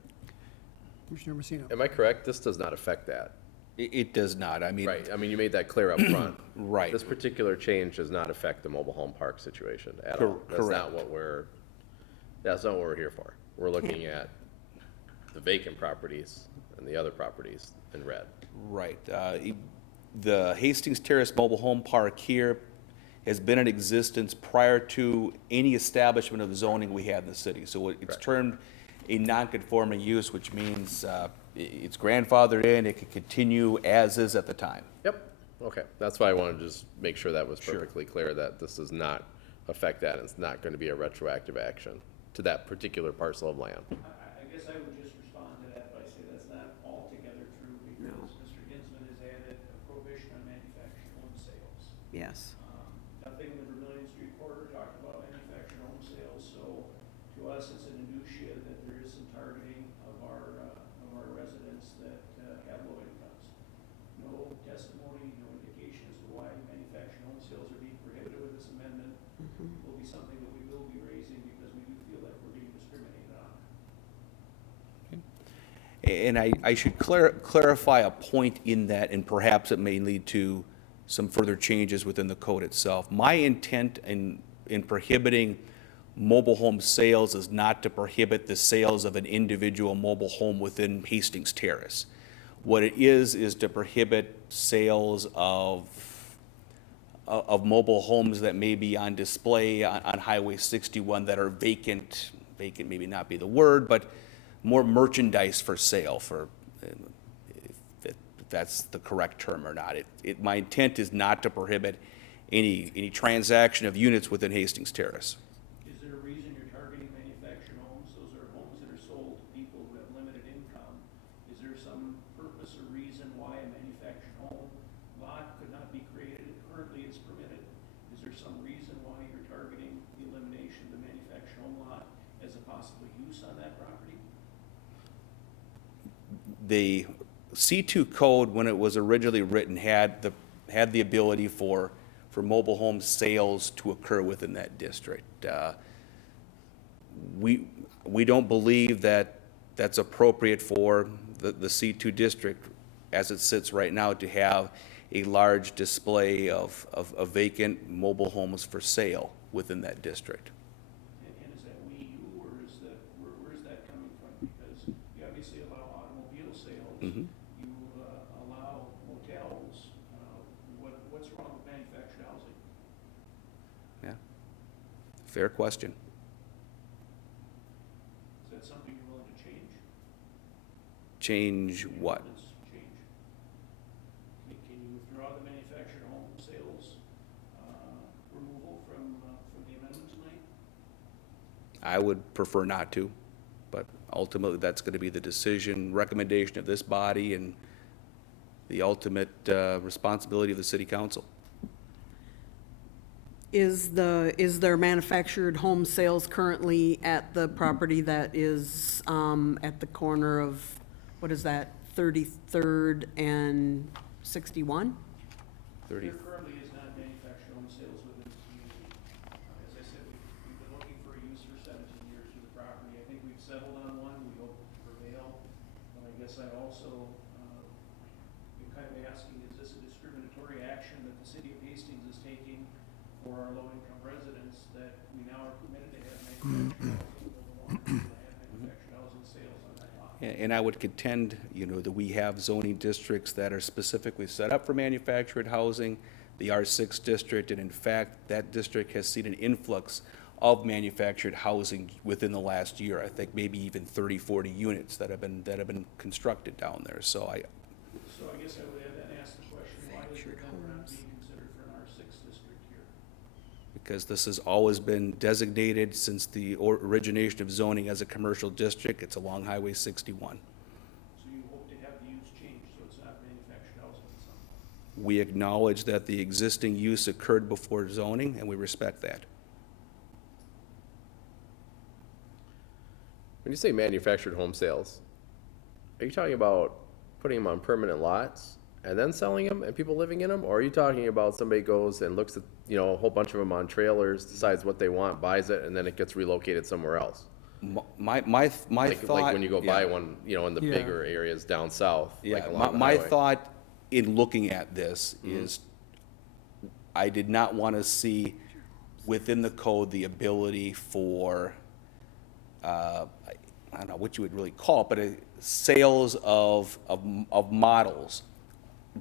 Commissioner Messina. am I correct? This does not affect that. It does not, I mean. Right, I mean, you made that clear up front. Right. This particular change does not affect the mobile home park situation at Cor- all. That's not what we're here for. We're looking at the vacant properties and the other properties in red. Right. The Hastings Terrace Mobile Home Park here has been in existence prior to any establishment of zoning we had in the city. So it's Correct. termed a non-conforming use, which means it's grandfathered in, it can continue as is at the time. Yep, okay. That's why I wanted to just make sure that was Sure. perfectly clear, that this does not affect that, and it's not going to be a retroactive action to that particular parcel of land. I guess I would just respond to that by saying that's not altogether true, because Mr. Ginsman has added a prohibition on manufactured home sales. Yes. Nothing in the Vermillion Street corridor talked about manufactured home sales, so to us, it's an indicia that there is some targeting of our residents that have low incomes. No testimony, no indication as to why manufactured home sales are being prohibited with this amendment. Will be something that we will be raising, because we do feel like we're being discriminated on. And I should clarify a point in that, and perhaps it may lead to some further changes within the code itself. My intent in prohibiting mobile home sales is not to prohibit the sales of an individual mobile home within Hastings Terrace. What it is to prohibit sales of mobile homes that may be on display on Highway 61 that are vacant maybe not be the word, but more merchandise for sale, for, if that's the correct term or not. My intent is not to prohibit any transaction of units within Hastings Terrace. Is there a reason you're targeting manufactured homes? Those are homes that are sold to people who have limited income. Is there some purpose or reason why a manufactured home lot could not be created? Currently, it's permitted. Is there some reason why you're targeting the elimination of the manufactured home lot as a possible use on that property? The C2 code, when it was originally written, had the ability for mobile home sales to occur within that district. We don't believe that that's appropriate for the C2 district as it sits right now, to have a large display of vacant mobile homes for sale within that district. And is that we, you, or is that, where is that coming from? Because you obviously allow automobile sales. Mhm. You allow motels. What's wrong with manufactured housing? Yeah, fair question. Is that something you're willing to change? Change what? Ordinance change. Can you withdraw the manufactured home sales removal from the amendment tonight? I would prefer not to, but ultimately, that's going to be the decision, recommendation of this body, and the ultimate responsibility of the city council. Is there manufactured home sales currently at the property that is at the corner of, what is that, 33rd and 61? 30. There currently is not manufactured home sales within the community. As I said, we've been looking for a use for 17 years for the property. I think we've settled on one, we hope to prevail. But I guess I also been kind of asking, is this a discriminatory action that the city of Hastings is taking for our low-income residents, that we now are permitted to have manufactured housing over one? And I would contend, that we have zoning districts that are specifically set up for manufactured housing, the R6 district, and in fact, that district has seen an influx of manufactured housing within the last year. I think maybe even 30, 40 units that have been constructed down there. So I guess I would then ask the question, why is it then not being considered for an R6 district here? because this has always been designated since the origination of zoning as a commercial district. It's along Highway 61. So you hope to have the use changed so it's not manufactured housing at some point? We acknowledge that the existing use occurred before zoning, and we respect that. When you say manufactured home sales, are you talking about putting them on permanent lots and then selling them and people living in them? Or are you talking about somebody goes and looks at, a whole bunch of them on trailers, decides what they want, buys it, and then it gets relocated somewhere else? My Like thought. when you go yeah. buy one, in the Yeah. bigger areas down south, like Yeah, along the my highway. thought in looking at this is, I did not want to see within the code the ability for, I don't know what you would really call it, but sales of models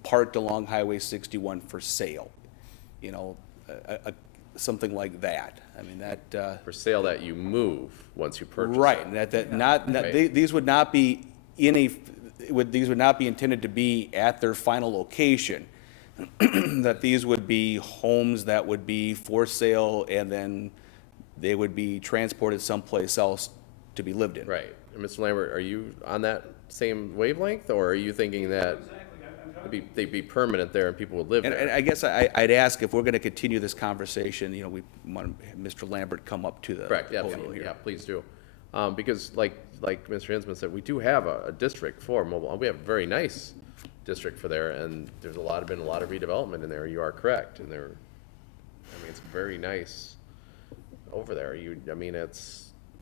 parked along Highway 61 for sale, something like that. I mean, that, For sale that you move once you purchase it. right, and these would not be these would not be intended to be at their final location. That these would be homes that would be for sale, and then they would be transported someplace else to be lived in. Right. And Mr. Lambert, are you on that same wavelength, or are you thinking that they'd be permanent there and people would live And there? I guess I'd ask, if we're going to continue this conversation, we want Mr. Lambert come up to the Correct, podium absolutely, here. yeah, please do. Because like Mr. Hinsman said, we do have a district for mobile, we have a very nice district for there, and there's been a lot of redevelopment in there, you are correct, and it's very nice over there,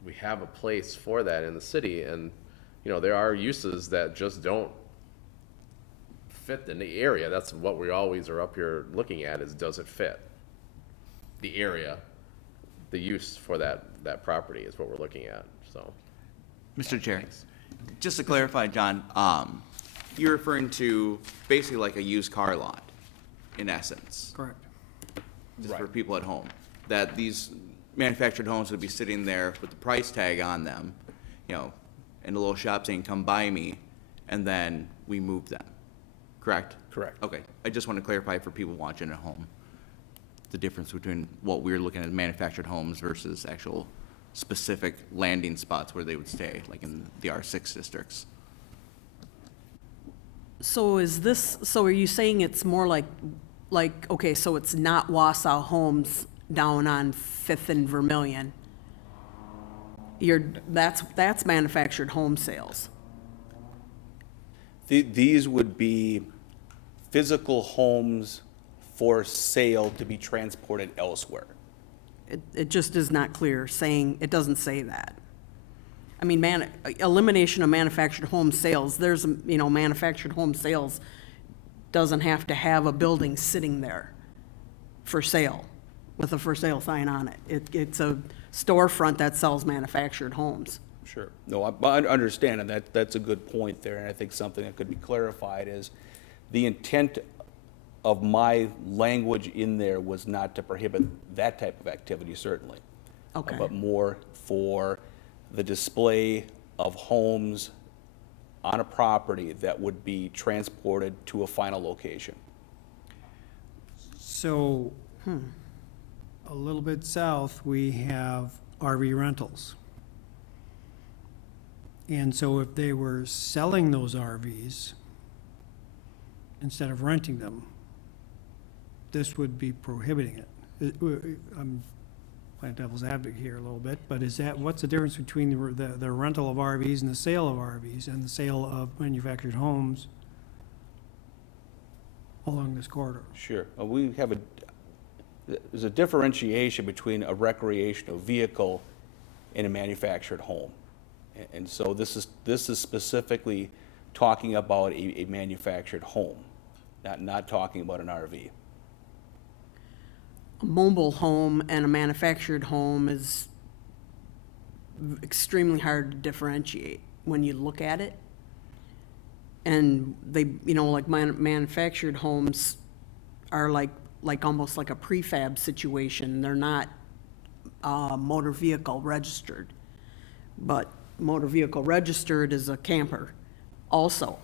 we have a place for that in the city, and, there are uses that just don't fit in the area. That's what we always are up here looking at, is does it fit? The area, the use for that property is what we're looking at, so. Mr. Chair, just to clarify, John, you're referring to basically like a used car lot, in essence, Correct. just for people at home. That these manufactured homes would be sitting there with the price tag on them, in a little shop saying, come buy me, and then we move them, correct? Correct. Okay, I just want to clarify for people watching at home, the difference between what we're looking at manufactured homes versus actual specific landing spots where they would stay, like in the R6 districts. So are you saying it's more like, okay, so it's not Wausau Homes down on Fifth and Vermillion? That's manufactured home sales. These would be physical homes for sale to be transported elsewhere. It just is not clear saying, it doesn't say that. I mean, elimination of manufactured home sales, manufactured home sales doesn't have to have a building sitting there for sale with a for sale sign on it. It's a storefront that sells manufactured homes. Sure. No, I understand, and that's a good point there, and I think something that could be clarified is the intent of my language in there was not to prohibit that type of activity, certainly. Okay. But more for the display of homes on a property that would be transported to a final location. So, a little bit south, we have RV rentals. And so if they were selling those RVs instead of renting them, this would be prohibiting it. I'm playing devil's advocate here a little bit, but what's the difference between the rental of RVs and the sale of RVs and the sale of manufactured homes along this corridor? Sure. There's a differentiation between a recreational vehicle and a manufactured home. And so this is specifically talking about a manufactured home, not talking about an RV. A mobile home and a manufactured home is extremely hard to differentiate when you look at it. And they, you know, like manufactured homes are like almost like a prefab situation. They're not motor vehicle registered. But motor vehicle registered is a camper also,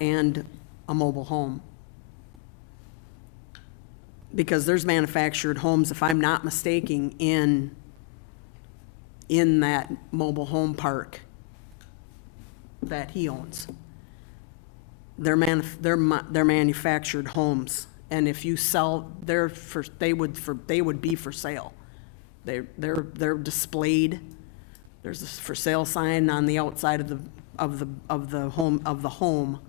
and a mobile home. Because there's manufactured homes, if I'm not mistaken, in that mobile home park that he owns. They're manufactured homes, and if you sell, they would be for sale. They're displayed. There's a for sale sign on the outside of the home.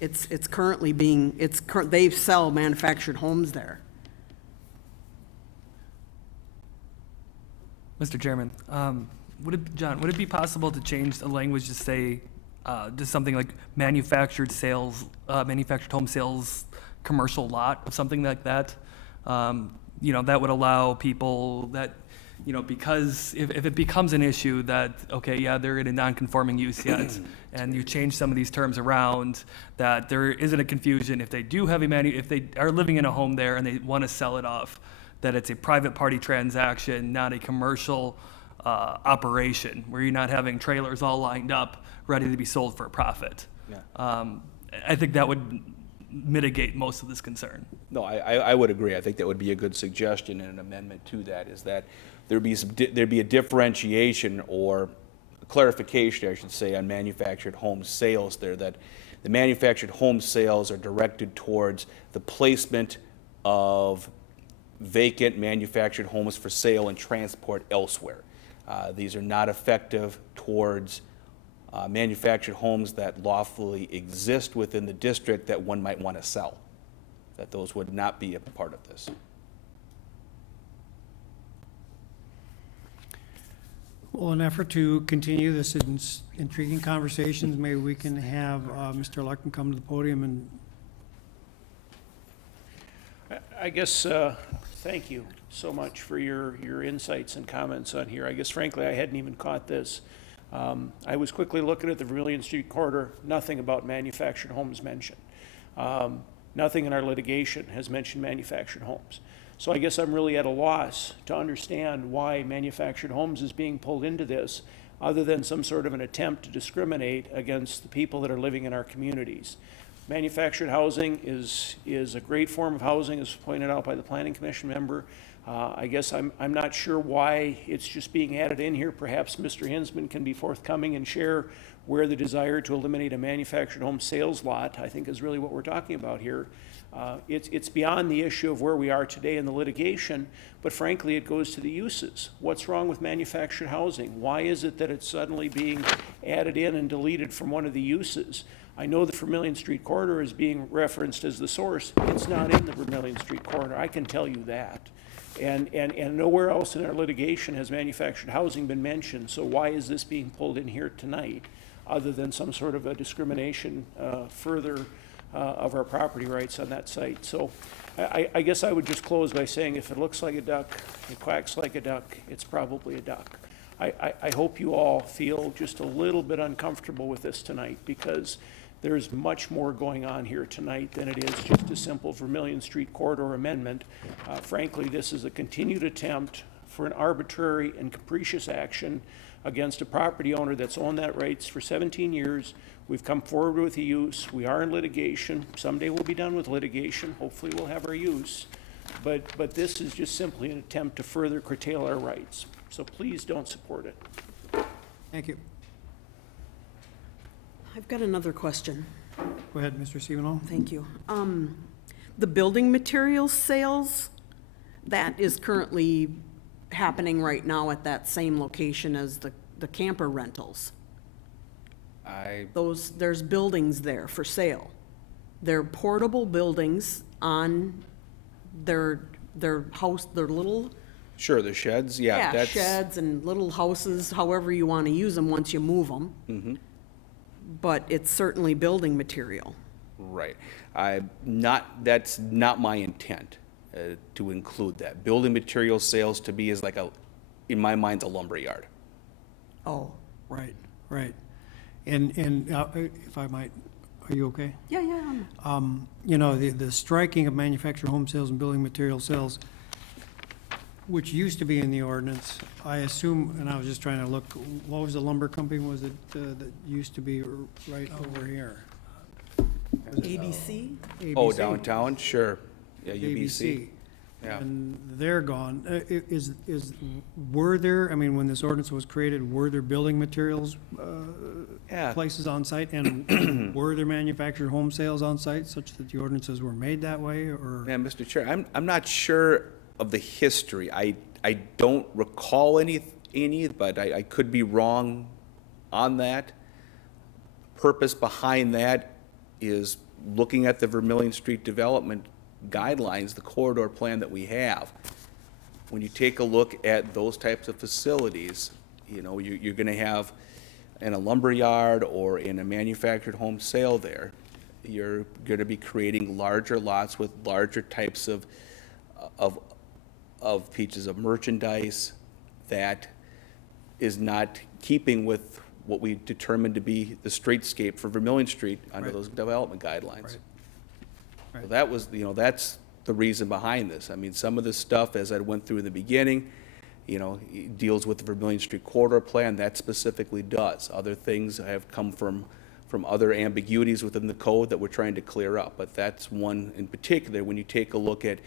It's currently being, they sell manufactured homes there. Mr. Chairman, would it be possible to change the language to say, just something like manufactured home sales, commercial lot, or something like that? You know, that would allow people that, you know, because if it becomes an issue that, okay, yeah, they're in a non-conforming use yet, and you change some of these terms around, that there isn't a confusion if they do have if they are living in a home there and they want to sell it off, that it's a private party transaction, not a commercial operation, where you're not having trailers all lined up, ready to be sold for a profit. Yeah. I think that would mitigate most of this concern. No, I would agree. I think that would be a good suggestion and an amendment to that, is that there'd be a differentiation or clarification, I should say, on manufactured home sales there, that the manufactured home sales are directed towards the placement of vacant manufactured homes for sale and transport elsewhere. These are not effective towards manufactured homes that lawfully exist within the district that one might want to sell, that those would not be a part of this. Well, in an effort to continue this intriguing conversations, maybe we can have Mr. Larkin come to the podium and I guess, thank you so much for your insights and comments on here. I guess frankly, I hadn't even caught this. I was quickly looking at the Vermillion Street corridor, nothing about manufactured homes mentioned. Nothing in our litigation has mentioned manufactured homes. So I guess I'm really at a loss to understand why manufactured homes is being pulled into this, other than some sort of an attempt to discriminate against the people that are living in our communities. Manufactured housing is a great form of housing, as pointed out by the Planning Commission member. I guess I'm not sure why it's just being added in here. Perhaps Mr. Hinsman can be forthcoming and share where the desire to eliminate a manufactured home sales lot, I think, is really what we're talking about here. It's beyond the issue of where we are today in the litigation, but frankly, it goes to the uses. What's wrong with manufactured housing? Why is it that it's suddenly being added in and deleted from one of the uses? I know the Vermillion Street corridor is being referenced as the source. It's not in the Vermillion Street corridor, I can tell you that. And nowhere else in our litigation has manufactured housing been mentioned, so why is this being pulled in here tonight, other than some sort of a discrimination further of our property rights on that site? So I guess I would just close by saying, if it looks like a duck, it quacks like a duck, it's probably a duck. I hope you all feel just a little bit uncomfortable with this tonight, because there's much more going on here tonight than it is just a simple Vermillion Street corridor amendment. Frankly, this is a continued attempt for an arbitrary and capricious action against a property owner that's owned that rights for 17 years. We've come forward with a use. We are in litigation. Someday we'll be done with litigation. Hopefully we'll have our use. But this is just simply an attempt to further curtail our rights. So please don't support it. thank you. I've got another question. Go ahead, Mr. Sevino. Thank you. The building materials sales, that is currently happening right now at that same location as the camper rentals. There's buildings there for sale. They're portable buildings on their house, their little, Sure, the sheds, yeah, that's. sheds and little houses, however you want to use them once you move them. Mhm. But it's certainly building material. Right. That's not my intent, to include that. Building material sales to me is like in my mind, a lumberyard. Oh, right. Right. And if I might, are you okay? Yeah, yeah. You know, the striking of manufactured home sales and building material sales, which used to be in the ordinance, I assume, and I was just trying to look, what was the lumber company, was it, that used to be right over here? Was it ABC? Oh, ABC? downtown, sure. Yeah, UBC. Yeah. And they're gone. Were there, I mean, when this ordinance was created, were there building materials, Yeah. places on site? And were there manufactured home sales on site such that the ordinances were made that way, or? Yeah, Mr. Chair, I'm not sure of the history. I don't recall any, but I could be wrong on that. Purpose behind that is looking at the Vermillion Street development guidelines, the corridor plan that we have. When you take a look at those types of facilities, you know, you're gonna have in a lumber yard or in a manufactured home sale there, you're gonna be creating larger lots with larger types of pieces of merchandise that is not keeping with what we determined to be the streetscape for Vermillion Street under Right. those development guidelines. Right. So Right. that was, you know, that's the reason behind this. I mean, some of this stuff, as I went through in the beginning, you know, it deals with the Vermillion Street corridor plan, that specifically does. Other things have come from other ambiguities within the code that we're trying to clear up. But that's one in particular, when you take a look at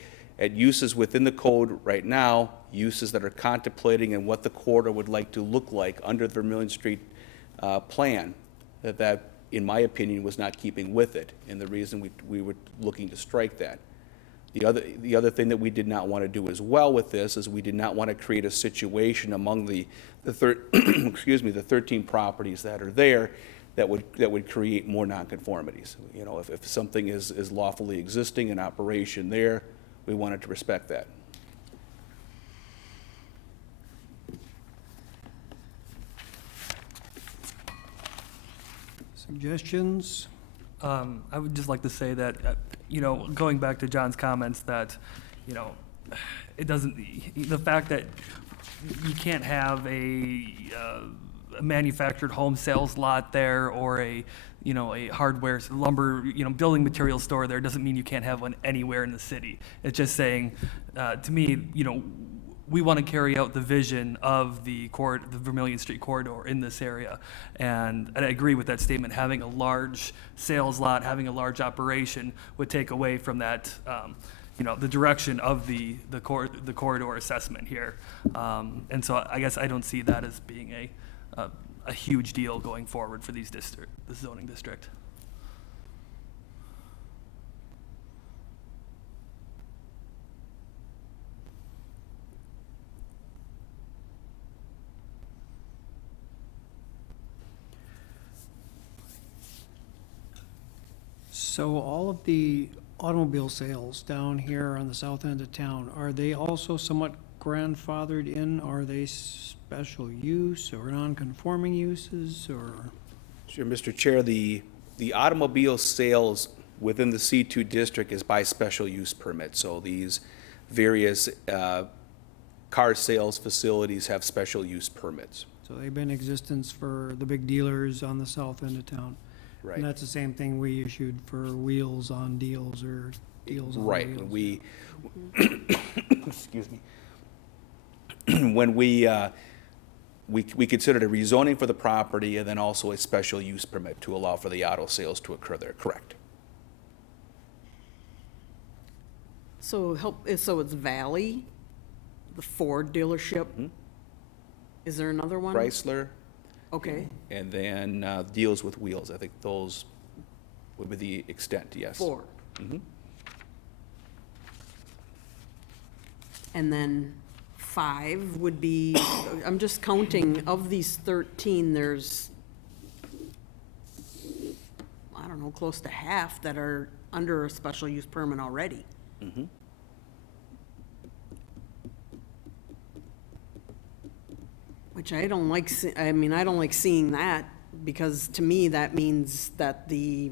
uses within the code right now, uses that are contemplating and what the corridor would like to look like under the Vermillion Street plan, that, in my opinion, was not keeping with it, and the reason we were looking to strike that. The other thing that we did not want to do as well with this is we did not want to create a situation among the 13 properties that are there that would create more nonconformities. You know, if something is lawfully existing in operation there, we wanted to respect that. Suggestions? I would just like to say that, you know, going back to John's comments that, you know, it doesn't, the fact that you can't have a manufactured home sales lot there or a hardware, lumber, building material store there doesn't mean you can't have one anywhere in the city. It's just saying, to me, we want to carry out the vision of the Vermillion Street corridor in this area. And I agree with that statement. Having a large sales lot, having a large operation would take away from that, the direction of the corridor assessment here. And so I guess I don't see that as being a huge deal going forward for this zoning district. So all of the automobile sales down here on the south end of town, are they also somewhat grandfathered in? Are they special use or non-conforming uses, or? Sure, Mr. Chair, the automobile sales within the C2 district is by special use permit. So these various car sales facilities have special use permits. So they've been in existence for the big dealers on the south end of town? Right. And that's the same thing we issued for wheels on deals or deals on wheels? Right, and we, excuse me, when we considered a rezoning for the property and then also a special use permit to allow for the auto sales to occur there, correct? So it's Valley, the Ford dealership. Is there another one? Chrysler, Okay, and then deals with wheels. I think those would be the extent, yes. Ford. Mhm. And then 5 would be, I'm just counting, of these 13, there's, I don't know, close to half that are under a special use permit already. Mhm. Which I don't like, I mean, I don't like seeing that, because to me, that means that the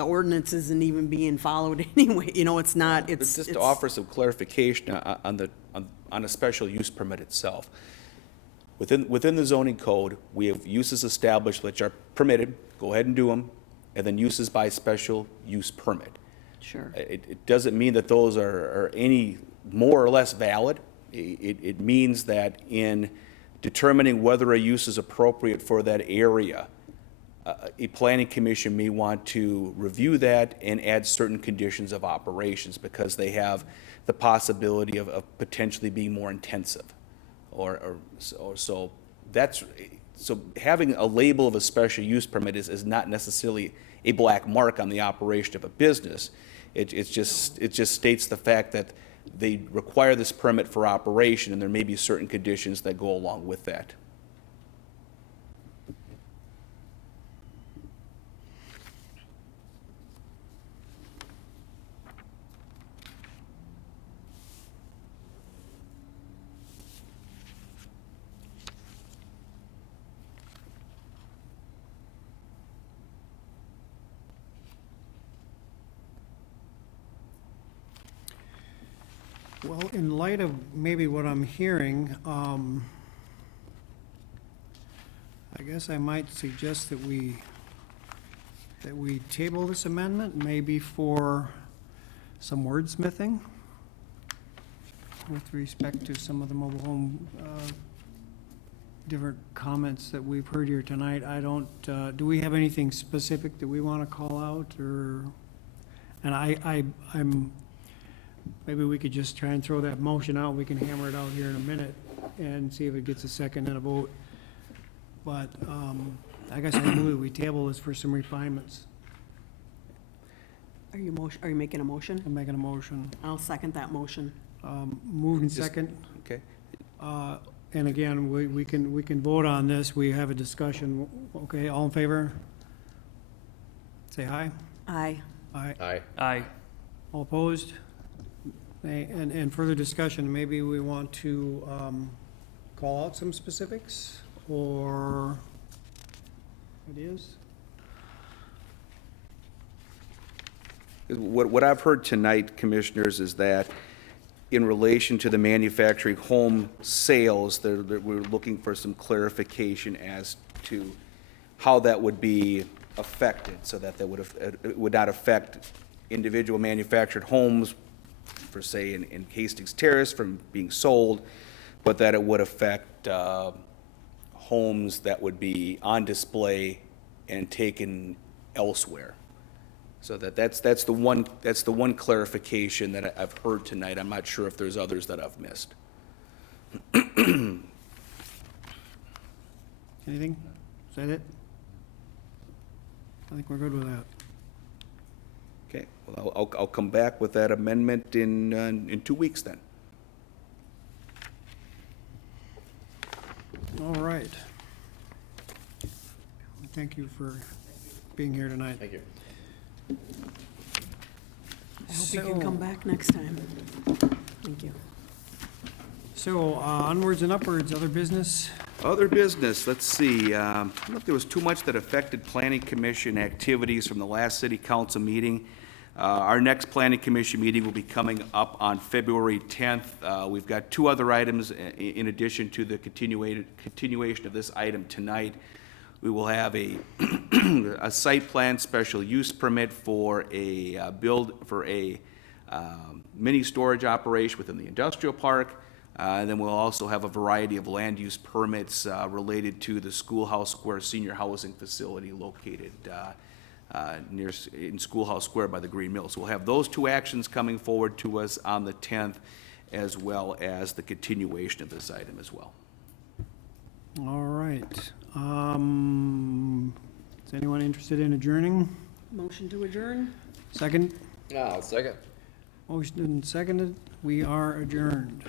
ordinance isn't even being followed anyway, it's not, But it's. just to it's- offer some clarification on a special use permit itself. within the zoning code, we have uses established which are permitted, go ahead and do them, and then uses by special use permit. Sure. It doesn't mean that those are any more or less valid. It means that in determining whether a use is appropriate for that area, a planning commission may want to review that and add certain conditions of operations because they have the possibility of potentially being more intensive. So having a label of a special use permit is not necessarily a black mark on the operation of a business. It just states the fact that they require this permit for operation, and there may be certain conditions that go along with that. Well, in light of maybe what I'm hearing, I guess I might suggest that we table this amendment, maybe for some wordsmithing with respect to some of the mobile home, different comments that we've heard here tonight. I don't, do we have anything specific that we want to call out, or, and I'm, maybe we could just try and throw that motion out. We can hammer it out here in a minute and see if it gets a second and a vote. But I guess I move we table this for some refinements. Are you making a motion? I'm making a motion. I'll second that motion. Moved and second. Okay? And again, we can vote on this. We have a discussion. Okay, all in favor? Say aye. Aye. Aye. Aye. Aye. All opposed? Nay. And further discussion, maybe we want to call out some specifics or ideas? What I've heard tonight, Commissioners, is that in relation to the manufacturing home sales, we're looking for some clarification as to how that would be affected, so that it would not affect individual manufactured homes, for say in Hastings Terrace, from being sold, but that it would affect homes that would be on display and taken elsewhere. So that's the one clarification that I've heard tonight. I'm not sure if there's others that I've missed. Anything? Is that it? I think we're good with that. Okay, well, I'll come back with that amendment in 2 weeks then. All right. Thank you for being here tonight. Thank you. I hope you can come So- back next time. Thank you. So, onwards and upwards, other business? Other business, let's see, I don't know if there was too much that affected planning commission activities from the last city council meeting. Our next planning commission meeting will be coming up on February 10th. We've got two other items in addition to the continuation of this item tonight. We will have a site plan special use permit for a mini storage operation within the industrial park. And then we'll also have a variety of land use permits related to the Schoolhouse Square senior housing facility located in Schoolhouse Square by the Green Mill. So we'll have those two actions coming forward to us on the 10th, as well as the continuation of this item as well. All right. Is anyone interested in adjourning? Motion to adjourn? Second? Second. Motion and seconded. We are adjourned.